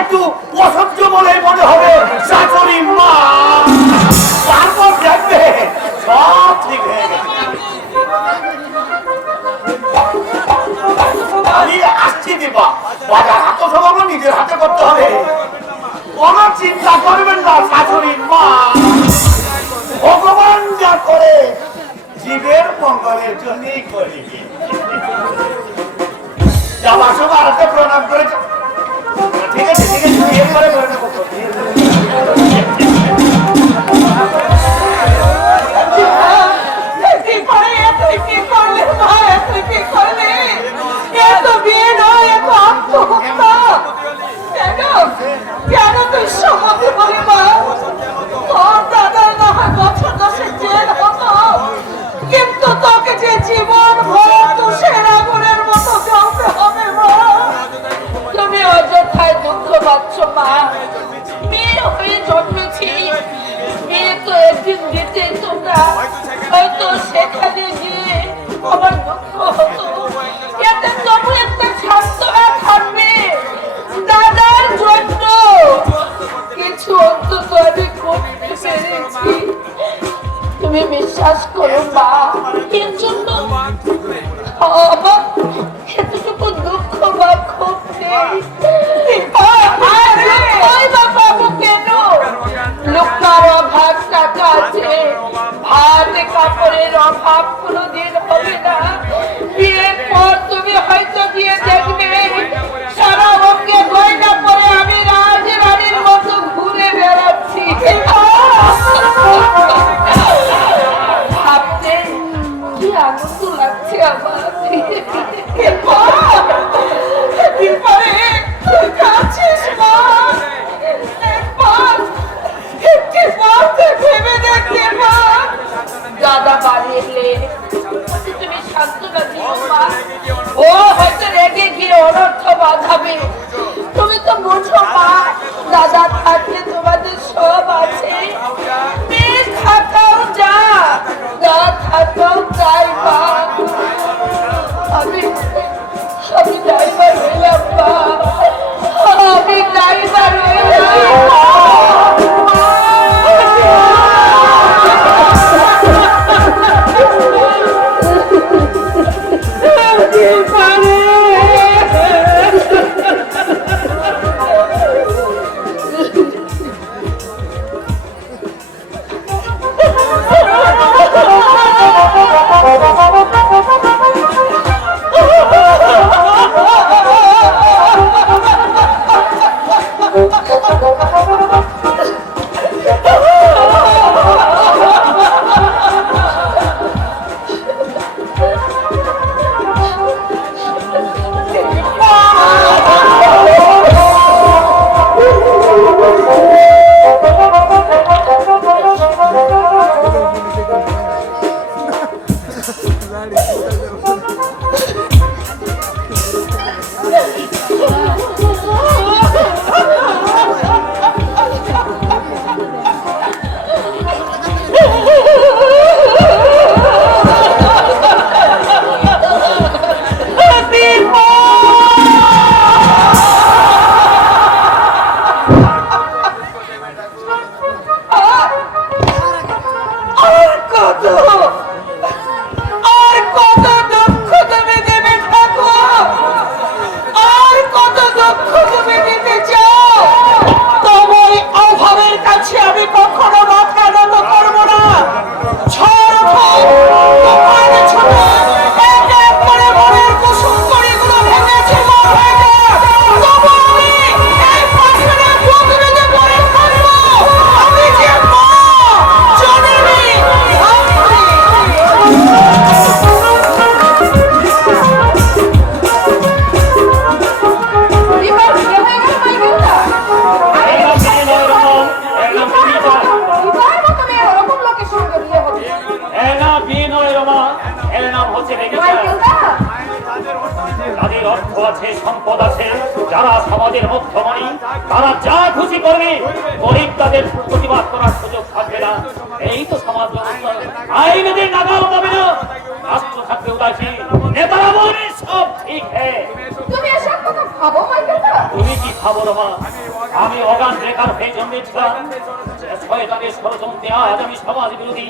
একটু অসহ্য বলে মনে হবে শাশুড়ি মা, তারপর দেখবে সব ঠিক হয়ে গেছে। আমি আসছি দিবা, বাজার হাত সব নিজের হাতে করতে হবে। কোনো চিন্তা করবেন না শাশুড়ি মা, ভগবান যা করে জীবের মঙ্গলের জন্যই করে। যাওয়ার সময় আরেকটা প্রণাম করে ঠিক আছে ঠিক আছে, এরপরে করে নেবো। কেন তুই সম্মতি বলি মা? তোর দাদার না হয় বছর 10 জেল হতো, কিন্তু তোকে যে জীবন ভর তুষের আগুনের মতো জ্বলতে হবে মা। তুমি অযথায় দুঃখ পাচ্ছ মা। মেয়ে হয়ে জন্মেছি, মেয়ে তো একদিন দিতে তোমরা হয়তো সেখানে গিয়ে আমার দুঃখ হতো, এতে তবু একটা সান্ত্বনা থাকবে। দাদার জন্য কিছু অন্তত আমি করতে পেরেছি। তুমি বিশ্বাস করো মা, এর জন্য আমার এতটুকু দুঃখ বা ক্ষোভ নেই। কেন লোকার অভাব টাকা আছে, ভাত কাপড়ের অভাব কোনোদিন হবে না। বিয়ের পর তুমি হয়তো গিয়ে দেখবে সারা অঙ্গে গয়না পরে আমি রাজরানীর মতো ঘুরে বেড়াচ্ছি। ভাবতে কি আনন্দ লাগছে আমার। দাদা বাড়ি এলে তুমি সান্ত্বনা দিও মা। ও হয়তো রেগে গিয়ে অনর্থ বাঁধাবে। তুমি তো বুঝো মা, দাদা থাকলে তোমাদের সব আছে। মেয়ে থাকাও যা, না থাকাও তাই মা। আমি ড্রাইভার হইলাম মা, আমি ড্রাইভার হইলাম। বিয়ে নয় রমা, এর নাম হচ্ছে রেগেছা। মাইকেল দা, তাদের অর্থ আছে, সম্পদ আছে, যারা সমাজের মধ্যমণি, তারা যা খুশি করবে, গরিব তাদের প্রতিবাদ করার সুযোগ থাকবে না। এই তো সমাজ ব্যবস্থা। আইনদের নাগাল পাবে না, রাষ্ট্র থাকবে উদাসীন, নেতারা বলবে সব ঠিক হ্যাঁ। তুমি এসব কথা ভাবো মাইকেল দা? তুমি কি খাবো রমা? আমি অগান বেকার হয়ে জন্মেছিলাম, শয়তানের ষড়যন্ত্রে আজ আমি সমাজ বিরোধী।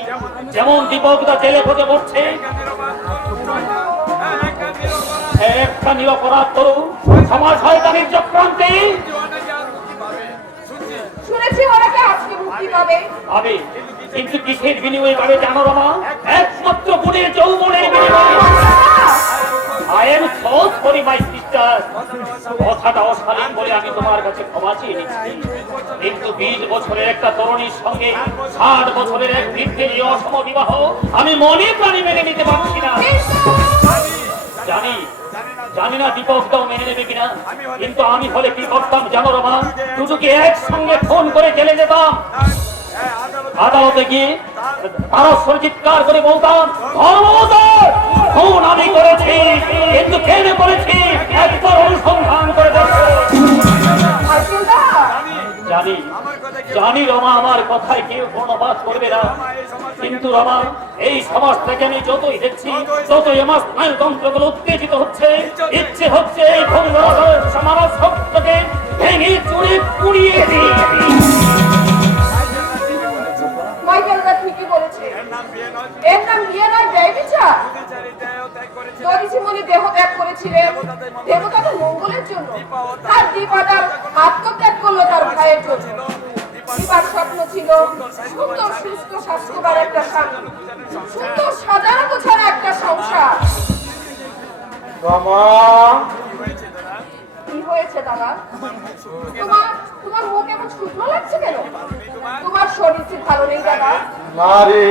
যেমন দীপকদা জেলে ভোগে পড়ছে, একটা নিরপরাধ তরুণ সমাজ শয়তানের চক্রান্তে শুনেছি ওনাকে আজকে মুক্তি পাবে। পাবে, কিন্তু কিসের বিনিময়ে পাবে জানো রমা? একমাত্র গুণের যৌবনের বিনিময়ে। I am so sorry my sister, কথাটা অশালীন বলে আমি তোমার কাছে ক্ষমা চেয়ে নিচ্ছি, কিন্তু 20 বছরের একটা তরুণীর সঙ্গে 60 বছরের এক বৃদ্ধের এই অসম বিবাহ আমি মনে প্রাণে মেনে নিতে পারছি না। জানি জানি না দীপকটাও মেনে নেবে কিনা, কিন্তু আমি হলে কি করতাম জানো রমা? দুটোকে একসঙ্গে ফোন করে জেলে যেতাম, আদালতে গিয়ে পারস্পর চিৎকার করে বলতাম, ফোন আমি করেছি, কিন্তু কেন করেছি একবার অনুসন্ধান করে দেখো। মাইকেল দা, জানি জানি রমা, আমার কথায় কেউ কর্ণপাত করবে না, কিন্তু রমা এই সমাজ থেকে আমি যতই দেখছি ততই আমার স্নায়ুতন্ত্রগুলো উত্তেজিত হচ্ছে, ইচ্ছে হচ্ছে এই সমাজ সত্যকে ভেঙে চুরে পুড়িয়ে দিই। মাইকেল দা ঠিকই বলেছে, এর নাম বিয়ে নয় ব্যভিচার। দরিচিমণি দেহ ত্যাগ করেছিলেন দেবতাদের মঙ্গলের জন্য, আর দীপাদার আত্মত্যাগ করলো তার ভাইয়ের জন্য। দীপার স্বপ্ন ছিল সুন্দর সুস্থ স্বাস্থ্যবান একটা স্বামী, সুন্দর সাজানো গোছানো একটা সংসার। রমা, কি হয়েছে দাদা? তোমার তোমার মুখ এমন শুকনো লাগছে কেন? তোমার শরীর কি ভালো নেই দাদা? না রে,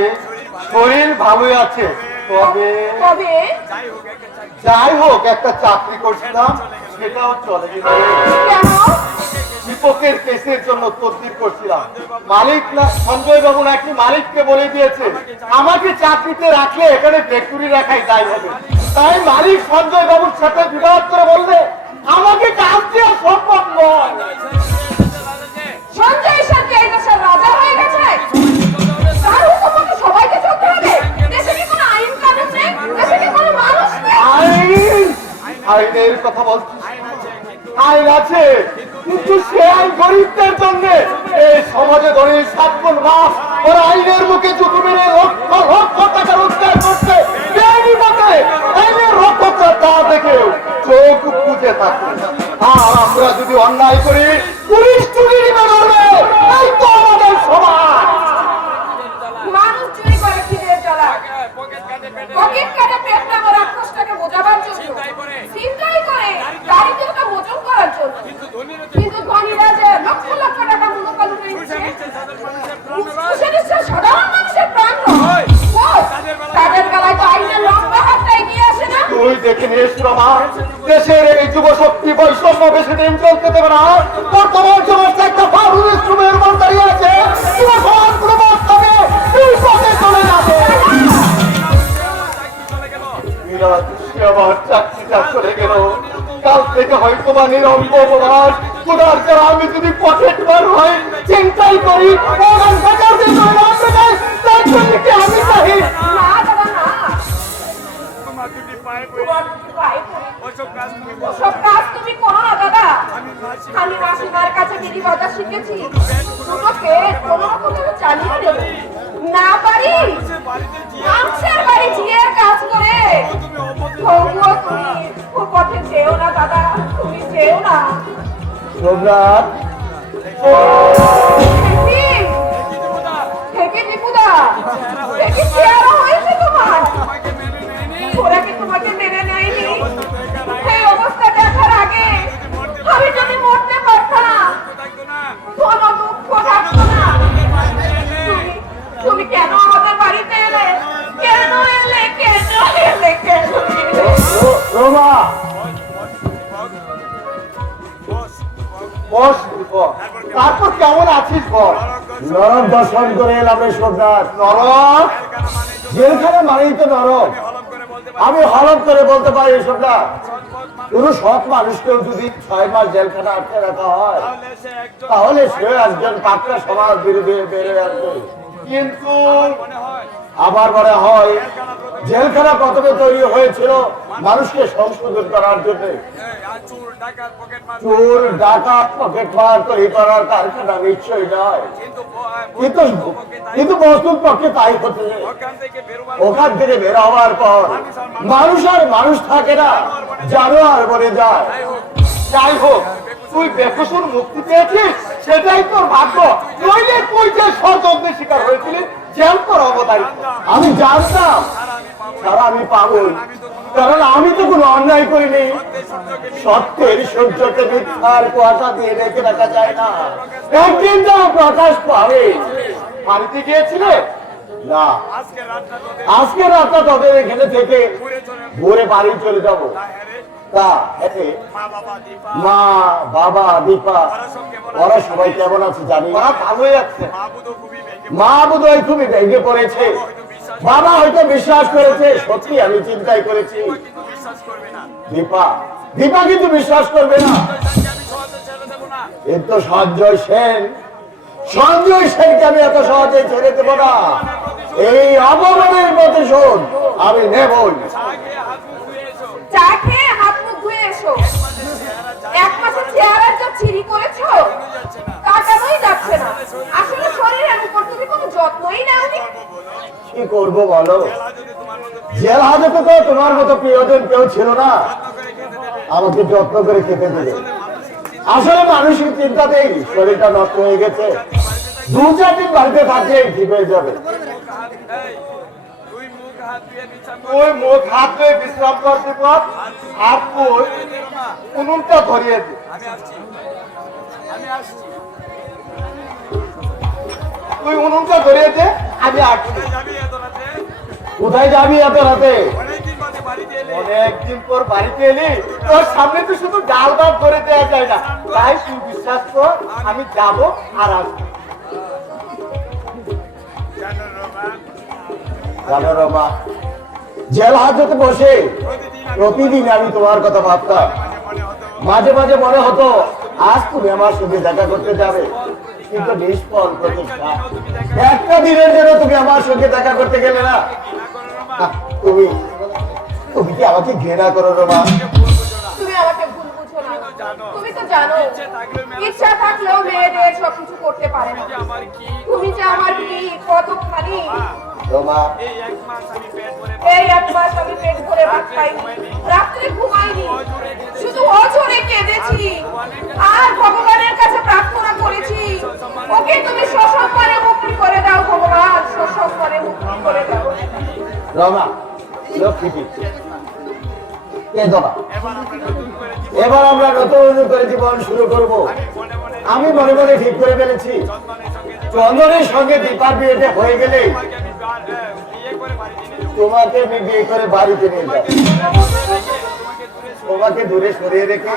শরীর ভালোই আছে, তবে তবে যাই হোক একটা চাকরি করছিলাম, সেটাও চলে গেল। কেন? দীপকের কেসের জন্য তদবির করছিলাম, মালিক না সঞ্জয় বাবু নাকি মালিককে বলে দিয়েছে আমাকে চাকরিতে রাখলে এখানে ফ্যাক্টরি রাখাই দায় হবে। তাই মালিক সঞ্জয় বাবুর সাথে বিবাদ করে বললে আমাকে কাজ দেওয়া সম্ভব নয়। সঞ্জয় সাথে এই দেশের রাজা হয়ে গেছে, তার হুকুমে সবাইকে চলতে হবে। দেশে কি কোনো আইন কানুন নেই? দেশে কি কোনো মানুষ নেই? আইন, আইনের কথা বলছিস? আইন আছে, কিন্তু সে আইন গরিবদের জন্য। এই সমাজে ধরে 7 গুণ মাস ওরা আইনের মুখে জুতো মেরে লক্ষ লক্ষ টাকা রোজগার করছে, বেআইনি পথে আইনের রক্ষকরা তা দেখে চোখ বুঝে থাকে। আর আমরা যদি অন্যায় করি পুলিশ চুরি নিবে ধরবে, এই তো আমাদের সমাজ। মানুষ চুরি করে খিদের জ্বালা, পকেট কাটে পেট না ভরা রাক্ষসটাকে বোঝাবার জন্য, চিন্তাই করে দারিদ্রতা মোচন করার জন্য। কিন্তু ধনীরা যে লক্ষ লক্ষ টাকা মুনাফা লুটে নিচ্ছে, সাধারণ মানুষের প্রাণ নয়। কই? তাদের বেলায় তো আইনের লম্বা হাতটা এগিয়ে আসে না। তুই দেখে নিস রমা, দেশের এই যুব শক্তি বৈষম্য বেশি দিন চলতে দেবে না। বর্তমান সমাজটা একটা ফাউল ইনস্ট্রুমেন্টের উপর দাঁড়িয়ে আছে, যুব সমাজ কোনো বাস্তবে এই পথে চলে যাবে। আমার চাকরিটা চলে গেল, কাল থেকে হয়তো বা নিরঙ্গ অপরাধ কোদার ছাড়া আমি যদি পকেট বার হই চিন্তাই করি প্রধান বেকার দিয়ে তার জন্য কি আমি চাই? না দাদা না, তোমার দুটি পায়ে তোমার পায়ে পড়ে ওসব কাজ তুমি ওসব কাজ তুমি করো না দাদা। আমি মাসি আমি মাসিমার কাছে বিধি বাজার শিখেছি, দুটো পেট কোনো রকম চালিয়ে দেব। না পারি বাড়িতে গিয়ে মানুষের বাড়ি জিয়ের কাজ করে তুমি অপদে তবুও তুমি ও পথে যেও না দাদা, তুমি যেও না। সম্রাট, থেকে দীপুদা, থেকে চেহারা হয়েছে তোমার। আমাকে মেনে নেয়নি ওরা কি তোমাকে মেনে নেয়নি? এই অবস্থা দেখার আগে আমি যদি মরতে পারতাম থাকতো না কোনো দুঃখ থাকতো না। তুমি কেন আমাদের বাড়িতে এলে? কেন এলে? কেন এলে? কেন এলে? রমা বস, তারপর কেমন আছিস বল? নরম দর্শন করে এলাম রে সর্দার। নরম, জেলখানা মানেই তো নরক। হলম করে বলতে পারি আমি হলফ করে বলতে পারি এসব না। কোন সৎ মানুষকেও যদি 6 মাস জেলখানা আটকে রাখা হয় তাহলে সে একজন তাহলে সে একজন পাকড়া সমাজ বিরোধী বেড়ে আসবে। কিন্তু মনে হয় আবার মনে হয় জেলখানা প্রথমে তৈরি হয়েছিল মানুষকে সংশোধন করার জন্য। আর চোর ডাকাত পকেট মার চোর ডাকাত পকেট মার তৈরি করার কারখানা নিশ্চয়ই নয়। কিন্তু কিন্তু বস্তুর পক্ষে তাই হচ্ছে। ওখান থেকে বেরোবার ওখান থেকে বের হওয়ার পর মানুষ আর মানুষ থাকে না, জানোয়ার বনে যায়। যাই হোক, তুই বেকসুর মুক্তি পেয়েছিস সেটাই তোর ভাগ্য। নইলে তুই যে ষড়যন্ত্রের শিকার হয়েছিলি জেল তোর অবতারিত। আমি জানতাম সারা আমি পাবো, কারণ আমি তো কোনো অন্যায় করিনি। সত্যের সূর্যকে মিথ্যার কুয়াশা দিয়ে রেখে রাখা যায় না, একদিন তো প্রকাশ পাবে। বাড়িতে গিয়েছিলে? না, আজকে রাতটা তোদের আজকে রাতটা তোদের এখানে থেকে ভোরে বাড়ি চলে যাবো। তা এতে মা বাবা দীপা মা বাবা দীপা ওরা সবাই কেমন আছে জানি না। ওরা ভালোই আছে। বাবুদও খুবই ভেঙে মা বোধহয় খুবই ভেঙে পড়েছে, বাবা হয়তো বিশ্বাস করেছে। সত্যি আমি চিন্তাই করেছি কিন্তু বিশ্বাস করবে না দীপা দীপা কিন্তু বিশ্বাস করবে না। তাকে আমি সহজে ছেড়ে দেবো না কিন্তু সঞ্জয় সেনকে আমি এত সহজে ছেড়ে দেবো না। এই অপমানের প্রতিশোধ আমি নেবই। আগে হাত মুখ ধুয়ে এসো চা খেয়ে হাত মুখ ধুয়ে এসো। এক মাসের চেহারার যা চিরি করেছো কাটানোই যাচ্ছে না। আসলে শরীরের উপর তুমি কোনো যত্নই নাওনি। কি করবো বলো, যদি তোমার মতো জেল হাজতে তো তোমার মতো প্রিয়জন কেউ ছিল না করে খেতে দেবে আমাকে যত্ন করে খেতে দেবে। আসলে মানসিক চিন্তাতেই শরীরটা নষ্ট হয়ে গেছে। 2-4 দিন বাড়িতে থাকলে ঠিক হয়ে যাবে। এই, তুই মুখ হাত ধুয়ে বিছান তুই মুখ হাত ধুয়ে বিশ্রাম করতে পর আর তুই উনুনটা ধরিয়ে দে। আমি আসছি তুই উনুনটা ধরিয়ে দে, আমি আসছি। যাবি এত রাতে কোথায় যাবি এত রাতে? অনেকদিন বাদে বাড়িতে এলে অনেকদিন পর বাড়িতে এলি, তোর সামনে তো শুধু ডাল ভাত করে দেওয়া যায় না। তাই তুই বিশ্বাস কর, আমি যাব আর আসবো। জানো রমা, জেল হাজতে বসে প্রতিদিন আমি তোমার কথা ভাবতাম। মাঝে মাঝে মনে হতো আজ তুমি আমার সঙ্গে দেখা করতে যাবে, কিন্তু নিষ্ফল প্রতীক্ষা। একটা দিনের জন্য তুমি আমার সঙ্গে দেখা করতে গেলে না। তুমি তুমি কি আমাকে ঘৃণা করো রমা? তুমি আমাকে ভুল বুঝো না। তুমি তো জানো ইচ্ছা থাকলেও মেয়েদের সবকিছু করতে পারে না। আমার কি তুমি যে আমার কি কতখানি। রমা, এই এক মাস আমি পেট ভরে এই এক মাস আমি পেট ভরে ভাত খাইনি, রাত্রে ঘুমাইনি, শুধু অঝরে কেঁদেছি আর ভগবানের কাছে প্রার্থনা করেছি ওকে তুমি সসম্মানে মুক্তি করে দাও ভগবান, সসম্মানে মুক্তি করে দাও। রমা লক্ষ্মী, এবার আমরা নতুন করে জীবন শুরু করব। আমি মনে মনে ঠিক করে ফেলেছি চন্দনের সঙ্গে দীপার বিয়েতে হয়ে গেলে বিয়ে করে বাড়িতে নিয়ে যাবো তোমাকে আমি বিয়ে করে বাড়িতে নিয়ে যাব। তোমাকে দূরে সরিয়ে রেখে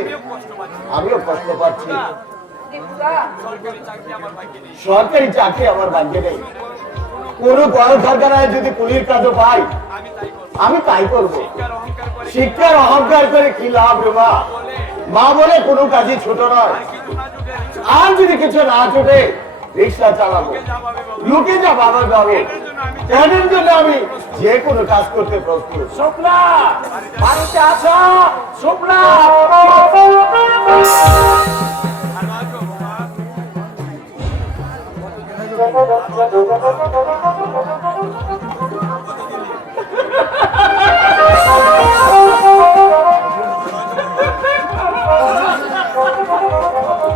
আমিও কষ্ট পাচ্ছি। দীপুদা, সরকারি চাকরি আমার বাকি নেই সরকারি চাকরি আমার ভাগ্যে নেই। কোন কলকারখানায় যদি কুলির কাজও পাই আমি তাই করবো। অহংকার করে শিক্ষার অহংকার করে কি লাভ রমা? মা বলে কোনো কাজই ছোট নয়। কিছু না জুটে আর যদি কিছু না ছুটে রিক্সা চালাবো, লোকে যা বাবা যাবো, এর জন্য আমি যে কোনো কাজ করতে প্রস্তুত। শুক্লা বাড়িতে আছো? শুক্লা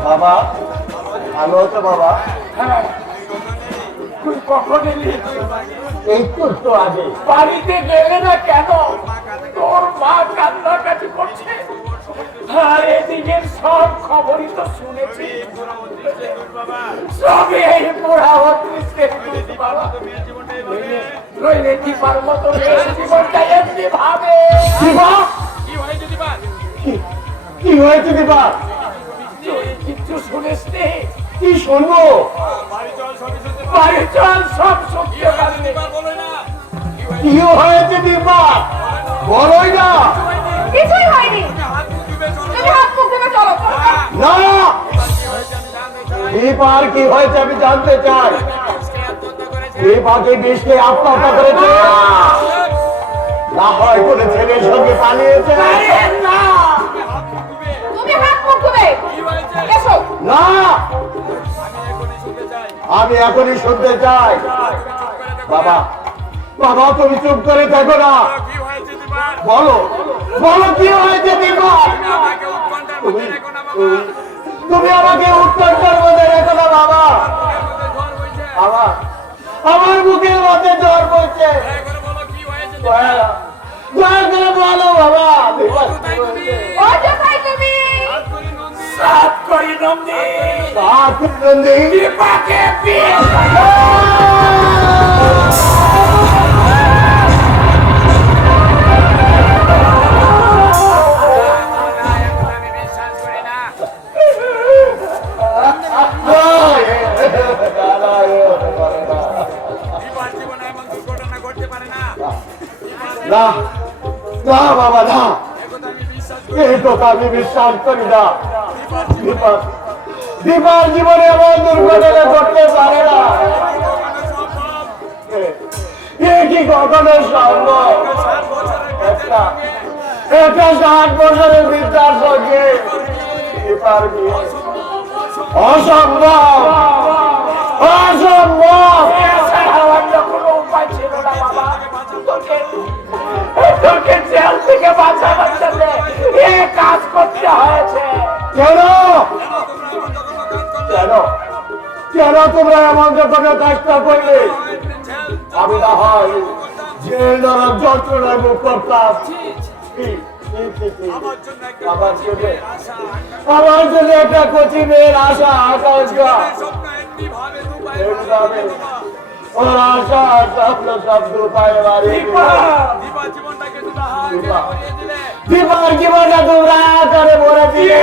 বাবা ভালো তো বাবা? তুই কখন এলি? এই তো একটু আগে। বাড়িতে গেলে না কেন? তোর মা কান্নাকাটি করছে আর এদিকে সব খবরই তো শুনেছি। সবই এই বুড়া অদৃষ্টের দোষ বাবা। নইলে দীপার মতো মেয়ের জীবনটা এমনি ভাবে। দীপা, কি হয় যদি বাদ কি হয়েছে দীপা? তুই কিচ্ছু শুনিস নি? কি শুনবো? বাড়ি চল সবই শুনতে বাড়ি চল, সব শুনতে পারবি। বলো না কি কি হয়েছে দীপা? বলোই না। কিছুই হয়নি। তুমি হাত মুখ ধুবে চলো, চলো। না, দীপার কি হয়েছে আমি জানতে চাই। দীপাকে বিষকে আত্মহত্যা করেছে, না হয় কোনো ছেলের সঙ্গে পালিয়েছে। না তুমি হাত মুখ ধুবে। এসো। না, আমি এখনই শুনতে চাই। বাবা, বাবা তুমি চুপ করে থাকো না। বলো, বলো কি হয়েছে দীপা? তুমি আমাকে উৎকণ্ঠার মধ্যে রেখো না বাবা। আমার আমার বুকের মধ্যে জ্বর পড়ছে। দয়া করে বলো বাবা। দীপা কি হয়েছে? ও কোথায় তুমি? সাত করি নন্দী সাত নন্দী দীপাকে বিয়ে না, না বাবা না, এই কথা আমি বিশ্বাস করি না। দীপার জীবনে এমন দুর্ঘটনা ঘটতে পারে না। এ কি কখনো সম্ভব? একটা 60 বছরের বৃদ্ধার সঙ্গে দীপার বিয়ে অসম্ভব, অসম্ভব। কোনো উপায় ছিল না বাবা। তোকে জেল থেকে বাঁচানোর জন্য এ কাজ করতে হয়েছে। কেন কেন কেন তোমরা এমন যখন চেষ্টা করলে? আমি না হয় জেল নরক যন্ত্রণায় মুখ করতাম। আমার জন্য একটা কচি মেয়ের আশা আকাঙ্ক্ষা, ওর আশা স্বপ্ন শব্দ পায়ে বাড়ি। দীপার জীবনটা তোমরা আকারে ভরে দিয়ে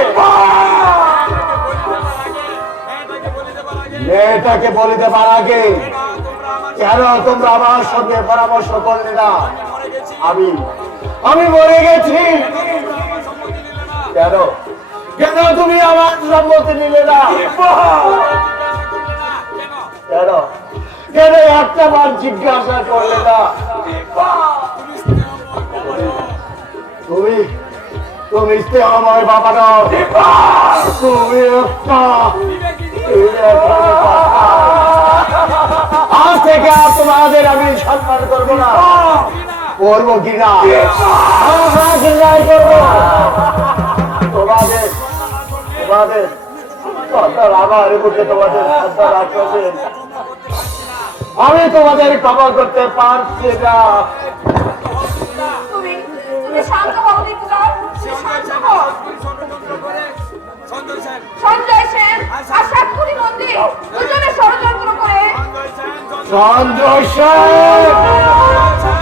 মেয়েটাকে বলিতে পার আগে কেন তোমরা আমার সঙ্গে পরামর্শ করলে না? আমি মরে গেছি কেন? কেন তুমি আমার সম্মতি নিলে না? কেন কেন একটা বার জিজ্ঞাসা করলে না? তুমি তুমি আমার বাবা নাও। তুমি একটা আজ থেকে আর তোমাদের আমি সম্মান করবো না। করবো কিনা করবো তোমাদের তোমাদের সন্তান আমার বুকে তোমাদের সন্তান আসবেন। আমি তোমাদের ক্ষমা করতে পারছি না। তুমি তুমি শান্ত হও দীপিকা। তুমি শান্ত হও। সঞ্জয় সেন আর সাতকুড়ি নন্দী দুজনে ষড়যন্ত্র করে সঞ্জয় সেন,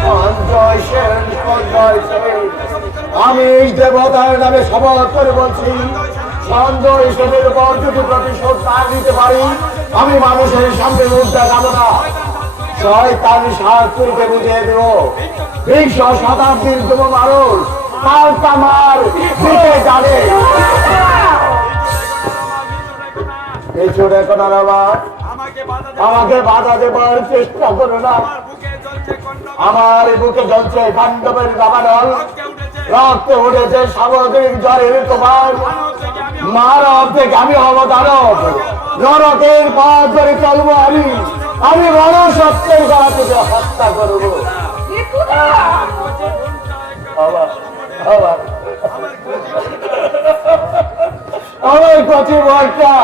সঞ্জয় সেন, সঞ্জয় সেন, আমি এই দেবতার নামে শপথ করে বলছি, সঞ্জয় সেনের উপর যদি প্রতিশোধ না নিতে পারি আমি মানুষের সামনে মুখ দেখাবো না। শয়তান শাস্ত্রীকে বুঝিয়ে দেব, 20 শতাব্দীর যুব মানুষ আমার দিকে জানে। কিছু দেখো না বাবা, আমাকে বাধা দেবার চেষ্টা করো না। আমার বুকে জ্বলছে পাণ্ডবের দাবানল, রক্তে উঠেছে সামুদ্রিক জ্বরের তোমার। মানব থেকে আমি হব দানব, নরকের পথ ধরে চলবো আমি। আমি বড় সত্যের গলা থেকে হত্যা করবো। আমার কচি বয়সটা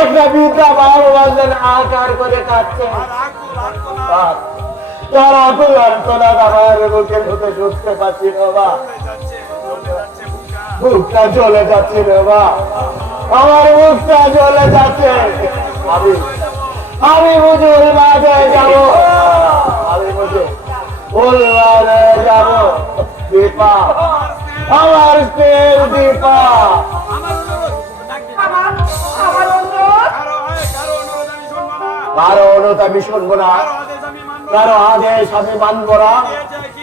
একটা বিদ্যা বারো বাজলেন আকার করে কাটছে। তার আকুল আন্তনা আমার বুকের মধ্যে ঢুকতে পারছি বাবা, বুকটা জ্বলে যাচ্ছে বাবা, আমার মুখটা জ্বলে যাচ্ছে। আমি বুঝুর মাঝে যাবো, আমি বুঝে উল্লারে যাবো। দীপা আমার তেল, দীপা কারো অনুরোধ আমি শুনবো না। কারো আদেশ আমি মানব না।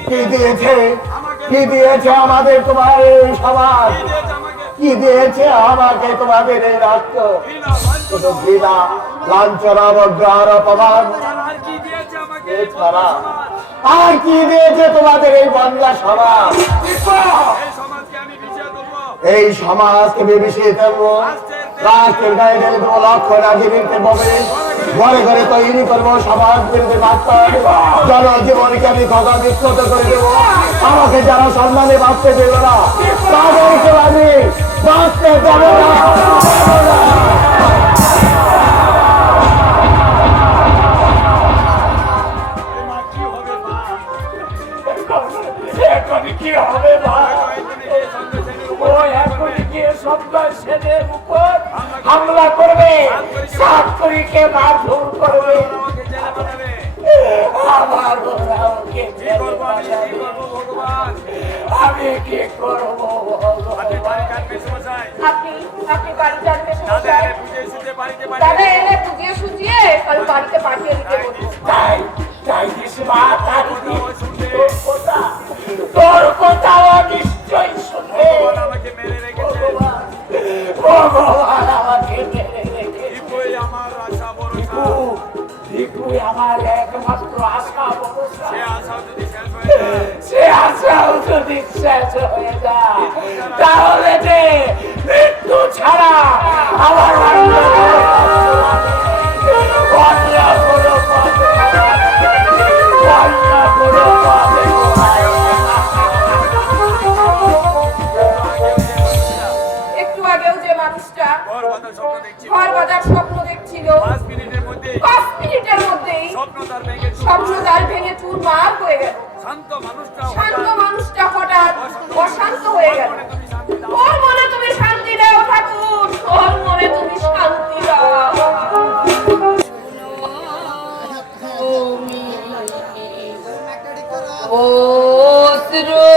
কি দিয়েছে, কি দিয়েছে আমাদের তোমার এই সমাজ, কি দিয়েছে আমাকে তোমাদের এই রাষ্ট্র? শুধু ঘৃণা, লাঞ্ছনা, অবজ্ঞার, অপমান এছাড়া আর কি দিয়েছে তোমাদের এই বাংলা সমাজ? এই সমাজকে বিভীষিত দেবো, রাষ্ট্রের গায়ে ঢেলে দেবো, লক্ষ্য রাজনীতিতে ববে, ঘরে ঘরে তৈরি করবো সমাজ বিরোধী বার্তা, জনজীবনকে আমি খগা বিক্ষত করে দেবো। আমাকে যারা সম্মানে বাঁচতে দেব না, তাদেরকে আমি বাঁচতে দেব না। কি হবে মা? ও এখন গিয়ে সন্ধ্যায় সেনের উপর হামলা করবে, ছাত্রীকে মারধর করবে। আমার ওকে আমি কি করবো? আপনি বাড়ি যাবেন দাদা, এলে বুঝিয়ে সুঝিয়ে কাল বাড়িতে পাঠিয়ে দিতে বলবো। তাই তাই মা, তার কথা তোর কথা নিশ্চয়ই শুনবে। আমাকে মেরে রেখেছে, ভগবান আমাকে মেরে রেখেছে। আমার আশা ভরসা, আমার একমাত্র আশা ভরসা। সে আশাও যদি শেষ হয়ে যায়, সে আশাও যদি শেষ হয়ে যায়, তাহলে যে মৃত্যু ছাড়া আমার অন্য কোনো পথে, অন্য কোনো পথে একটু আগেও যে মানুষটা ঘর বাঁধার স্বপ্ন দেখছি, ঘর বাজার স্বপ্ন দেখছিল, 5 মিনিটের মধ্যে 5 মিনিটের মধ্যেই স্বপ্ন তার ভেঙে স্বপ্ন জাল ভেঙে চুরমার হয়ে গেল। শান্ত মানুষটা শান্ত মানুষটা হঠাৎ অশান্ত হয়ে গেল। তুমি শান্তি দাও। ওর মনে তুমি শান্তি দাও ঠাকুর, ওর মনে তুমি শান্তি দাও। অশ্রু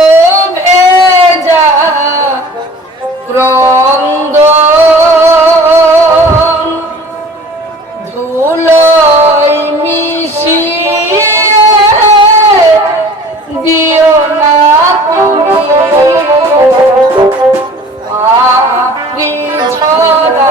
ভেজা ক্রন্দন ধুলোয় মিশিয়ে দিও না তুমি, আপনি ছড়া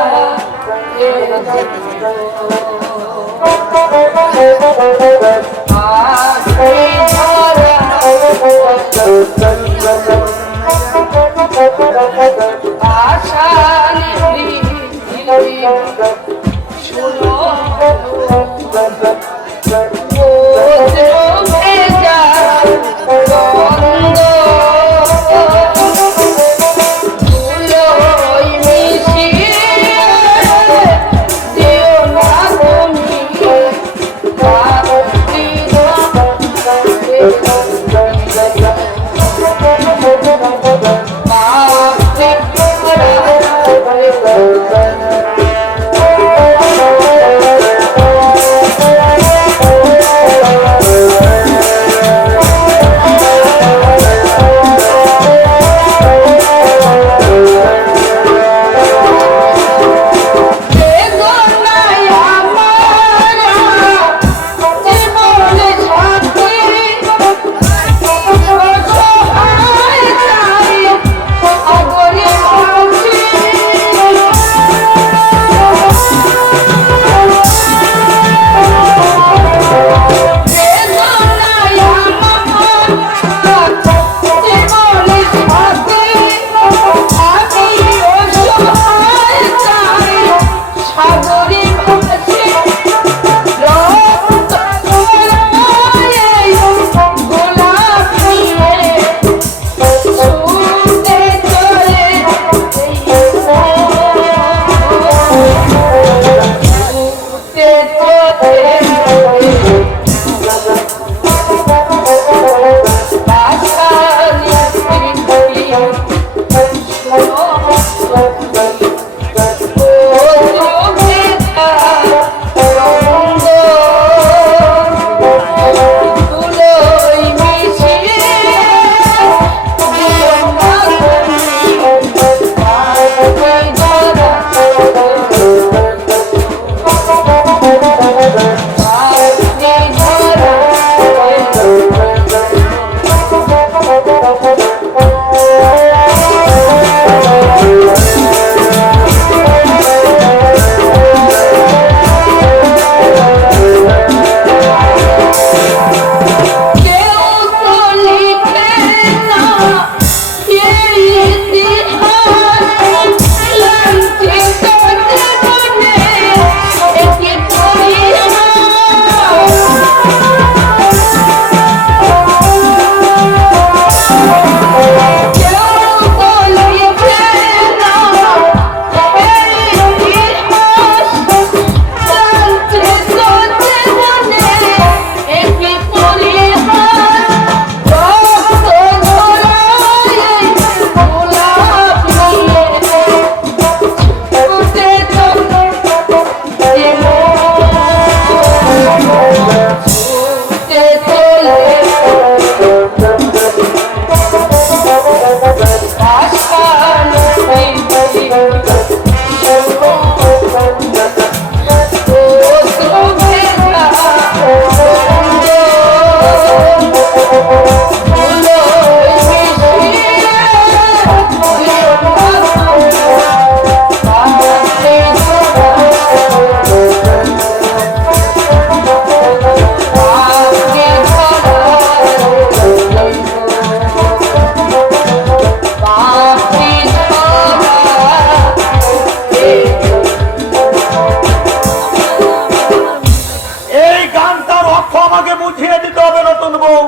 এই গানটার অর্থ আমাকে বুঝিয়ে দিতে হবে নতুন বউ।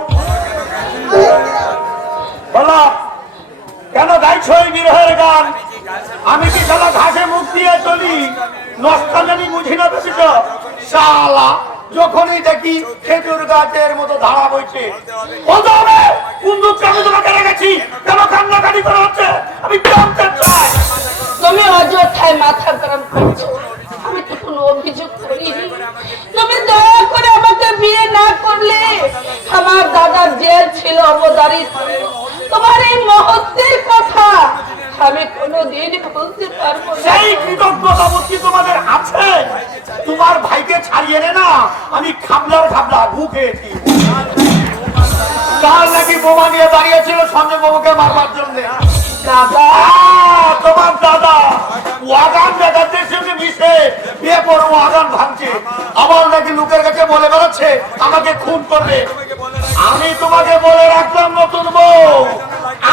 বলো কেন গাইছো এই বিরহের গান? আমি কি শালা ঘাসে মুখ দিয়ে চলি? নষ্ট জানি বুঝি না বেশি তো শালা। যখনই দেখি খেজুর গাছের মতো ধারা বইছে, বলতে হবে কোন দুঃখে আমি তোমাকে রেখেছি, কেন কান্নাকাটি করা হচ্ছে আমি জানতে চাই। তুমি অযথায় মাথা গরম করছো। আমি তো কোনো অভিযোগ করিনি। তুমি দয়া করে আমাকে বিয়ে না করলে আমার দাদা জেল ছিল অবদারিত। তোমার এই মহত্বের কথা আমি কোনোদিন বলতে পারবো না। সেই কৃতজ্ঞতা বুদ্ধি তোমাদের আছে? তোমার ভাইকে ছাড়িয়ে নে না, আমি খাবলার খাবলা ঘু খেয়েছি। কাল নাকি বোমা নিয়ে দাঁড়িয়েছিল সঞ্জয় বাবুকে মারবার জন্য। দাদা তোমার দাদা ওয়াগান দাদাদের সঙ্গে মিশে বিয়ে পর ওয়াগান ভাঙছে। আমার নাকি লোকের কাছে বলে বেড়াচ্ছে আমাকে খুন করবে। আমি তোমাকে বলে রাখলাম নতুন বউ,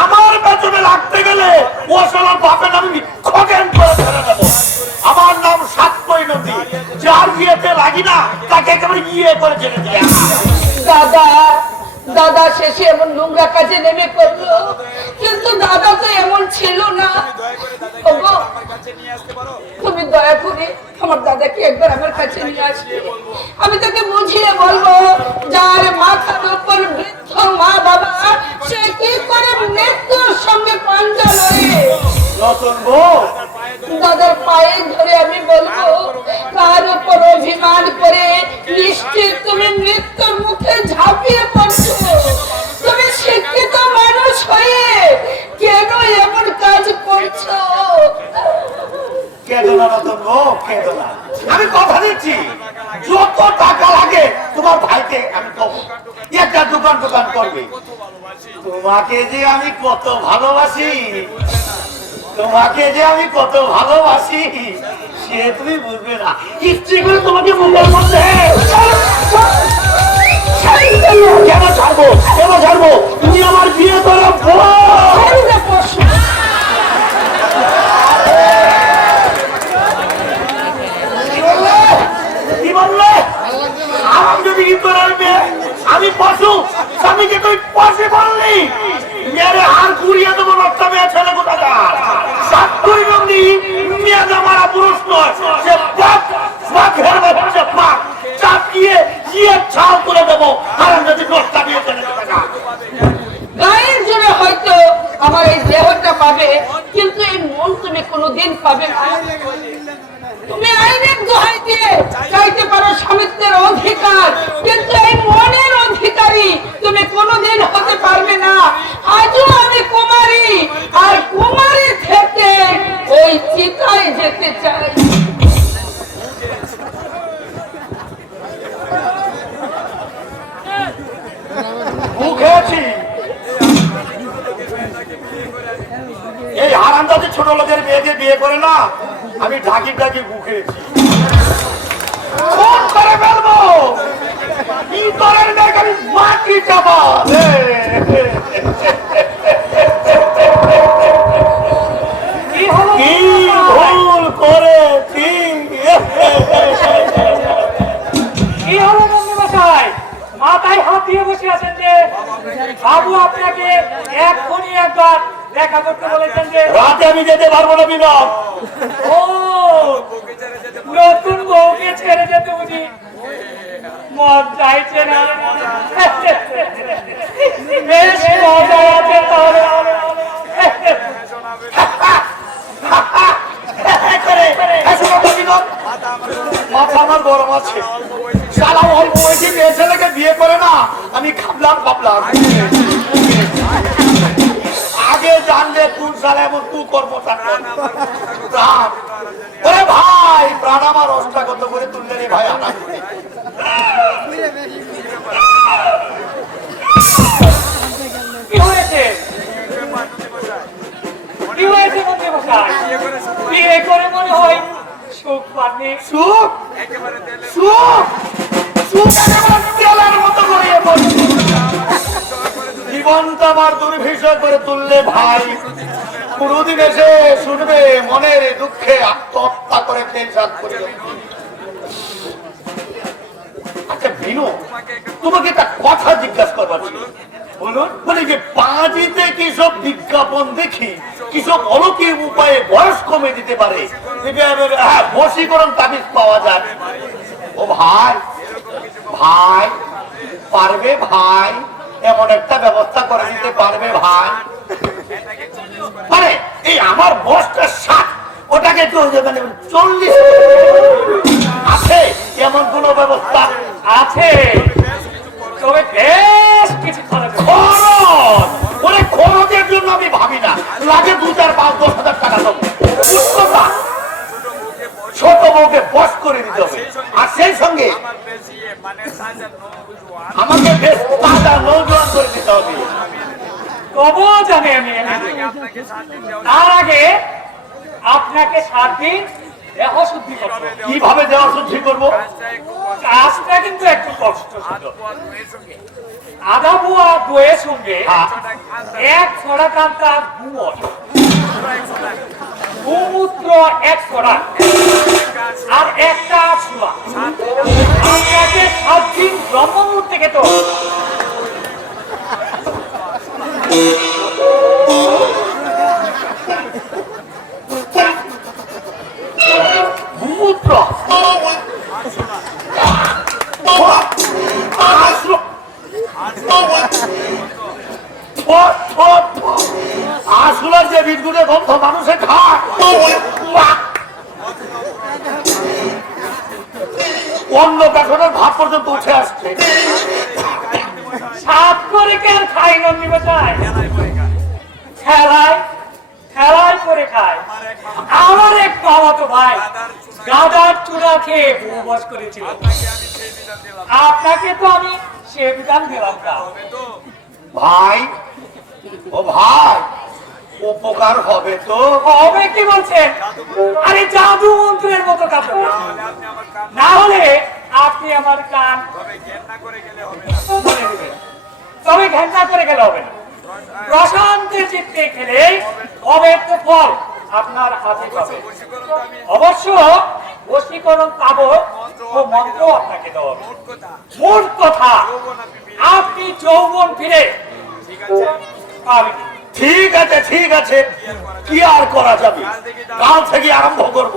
আমার পেছনে লাগতে গেলে ও শালা বাপের আমি খগেন করে ছেড়ে দেবো। আমার নাম সাতকই নদী, যার বিয়েতে লাগি না তাকে একেবারে ইয়ে করে ছেড়ে দিয়ে। দাদা দাদা শেষে এমন নোংরা কাজে নেমে পড়লো, কিন্তু দাদা তো এমন ছিল না। ওগো, তুমি দয়া করে আমার দাদাকে একবার আমার কাছে নিয়ে আসবে। আমি তাকে বুঝিয়ে বলবো যার মাথার উপর বৃদ্ধ মা বাবা, সে কি করে মৃত্যুর সঙ্গে পাঞ্জা লড়ে। নতুন বউ দাদার পায়ে ধরে আমি বলবো, কার উপর অভিমান করে নিশ্চিত তুমি মৃত্যুর মুখে ঝাঁপিয়ে পড়ছো। তুমি শিক্ষিত মানুষ হয়ে কেন এমন কাজ করছো? কেঁদো না নতুন বউ, কেঁদো না। আমি কথা দিচ্ছি যত টাকা লাগে তোমার ভাইকে আমি দেবো, একটা দোকান করবে। তোমাকে যে আমি কত ভালোবাসি, তোমাকে যে আমি কত ভালোবাসি সে তুমি বুঝবে না। ইচ্ছে করে তোমাকে মুখের মধ্যে কেন ছাড়বো, কেন ছাড়বো? তুমি আমার বিয়ে করো। কি বললে? আমি যদি ইতরের মেয়ে, আমি পশু, স্বামীকে তুই পশু বললি? মেরে হার ঘুরিয়ে দেবো নষ্ট মেয়ে ছেলে কোথাকার। সাতই নদী মেয়ে মারা পুরুষ নয়, সে বাপ বাঘের বাচ্চা বাপ চাপিয়ে গিয়ে ছাল করে দেবো। আর যদি নষ্ট মেয়ে ছেলে কোথাকার। গায়ের জোরে হয়তো আমার এই দেহটা পাবে, কিন্তু এই মন তুমি কোনোদিন পাবে না। তুমি আইনের দোহাই দিয়ে চাইতে পারো স্বামিত্বের অধিকার, কিন্তু এই মনের অধিকারী তুমি কোনোদিন হতে পারবে না। আজও আমি কুমারী, আর কুমারী থেকে ওই চিতায় যেতে চাই। মুখেছি এই হারামজাদি ছোট লোকের মেয়েকে বিয়ে করে না, আমি ঢাকি ঢাকি বুকেছি। ফোন করে ফেলবো ইতরের মেয়েকে আমি মাটি চাপা। কি হলো? কি ভুল করেছি? কি হলো বন্ধুমশাই? মাথায় হাত দিয়ে বসে আছেন যে? বাবু আপনাকে এক্ষুনি একবার দেখা করতে বলেছেন যে। রাতে আমি যেতে পারবো না বিনোদ। ও, নতুন বউকে ছেড়ে যেতে বুঝি মন চাইছে না? বেশ মজা আছে তাহলে। মাথা আমার গরম আছে। শালা অল্প বয়সী মেয়ে ছেলেকে বিয়ে করে না, আমি খাবলাম খাবলাম। আগে জানলে তুই শালা এমন তুই করবো ভাই। প্রাণ আমার অষ্টাগত করে তুললে রে ভাই। আনা পাননি? সুখ একেবারে তেলে সুখ সুখ একেবারে তেলের মতো গড়িয়ে পড়ছে। জীবনটা আমার দুর্ভিষয় করে তুললে ভাই, কোনদিন এসে শুনবে মনের দুঃখে আত্মহত্যা করে তেল সাত করে। আচ্ছা বিনু, তোমাকে একটা কথা জিজ্ঞাসা করবার ছিল। বলুন। বলি যে পাঁজিতে কিসব বিজ্ঞাপন দেখি, কিসব অলৌকিক উপায়ে বয়স কমে দিতে পারে, হ্যাঁ বশীকরণ তাবিজ পাওয়া যায়। ও ভাই, ভাই পারবে ভাই, এমন একটা ব্যবস্থা করে দিতে পারবে ভাই? মানে এই আমার বয়সটা 60, ওটাকে তো মানে 40 আছে, এমন কোন ব্যবস্থা আছে, তবে বেশ কিছু খরচ হবে। খরচ? ওরে খরচের জন্য আমি ভাবি না, লাগে 2, 4, 5, 10 হাজার টাকা দেবো। বুঝতে, ছোট বউকে বস করে দিতে হবে, আর সেই সঙ্গে আমার বেশি মানে সাজার নৌজোয়ান আমাকে বেশ তাজা নৌজোয়ান করে দিতে হবে। তবু জানি আমি এনে দেব। আপনাকে 7 দিন দেওয়া তার আগে আপনাকে 7 দিন দেহ শুদ্ধি করতে হবে। কিভাবে দেওয়া শুদ্ধি করবো? কাজটা একটু কাজটা কিন্তু একটু কষ্ট ছিল। পোয়াল হয়ে সঙ্গে আধা বুয়া দইয়ের সঙ্গে হ্যাঁ। এক ছড়া কান্তা গুমর, গোমূত্র 1 ছড়া, আর একটা ছোলা। আপনাকে 7 দিন ব্রহ্ম মুহূর্তে খেতে হবে। সমুদ্র আসলে যে বিদ্যুতের গন্ধ মানুষে খায়, অন্য পেছনের ভাব পর্যন্ত উঠে আসছে। সাত করে কেন খাই নন্দী বসায়? খেলায় খেলায় করে খায়। আমার এক মামাতো ভাই গাদার চূড়া খেয়ে উপবাস করেছিল। আপনাকে তো আমি সে বিধান দিলাম না। ভাই, ও ভাই, উপকার হবে তো? হবে কি বলছেন? আরে জাদু মন্ত্রের মতো কাজ হবে। না হলে আপনি আমার কান তবে ঘেন্না করে গেলে হবে বলে দিবেন। তবে ঘেন্না করে গেলে হবে না। প্রশান্তের চিত্তে খেলে অব্যক্ত ফল আপনার হাতে পাবে। অবশ্য বশীকরণ তাবক ও মন্ত্র আপনাকে দেওয়া হবে। মোট কথা, আপনি যৌবন ফিরে পাবেন। ঠিক আছে, ঠিক আছে, কি আর করা যাবে? কাল থেকে আরম্ভ করব।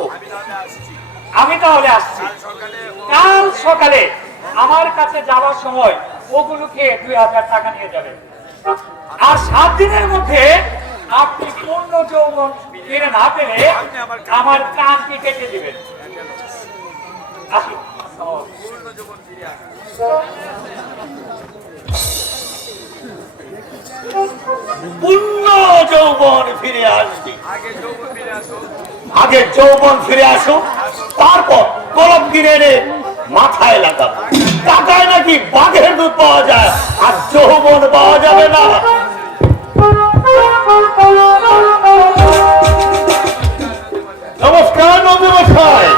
আমি তাহলে আসছি। কাল সকালে আমার কাছে যাওয়ার সময় ওগুলোকে 2000 টাকা নিয়ে যাবেন। আর 7 দিনের মধ্যে আপনি পূর্ণ যৌবন ফিরে না পেলে আমার কানকে কেটে দিবেন। আসুন। পূর্ণ জীবন ফিরে আসে পূর্ণ যৌবন ফিরে আসবে। আগে যৌবন ফিরে আসো আগে যৌবন ফিরে আসুক, তারপর কলম কিনে এনে মাথায় লাগাবো। টাকায় নাকি বাঘের দুধ পাওয়া যায়, আর যৌবন পাওয়া যাবে না। নমস্কার নন্দীমশাই,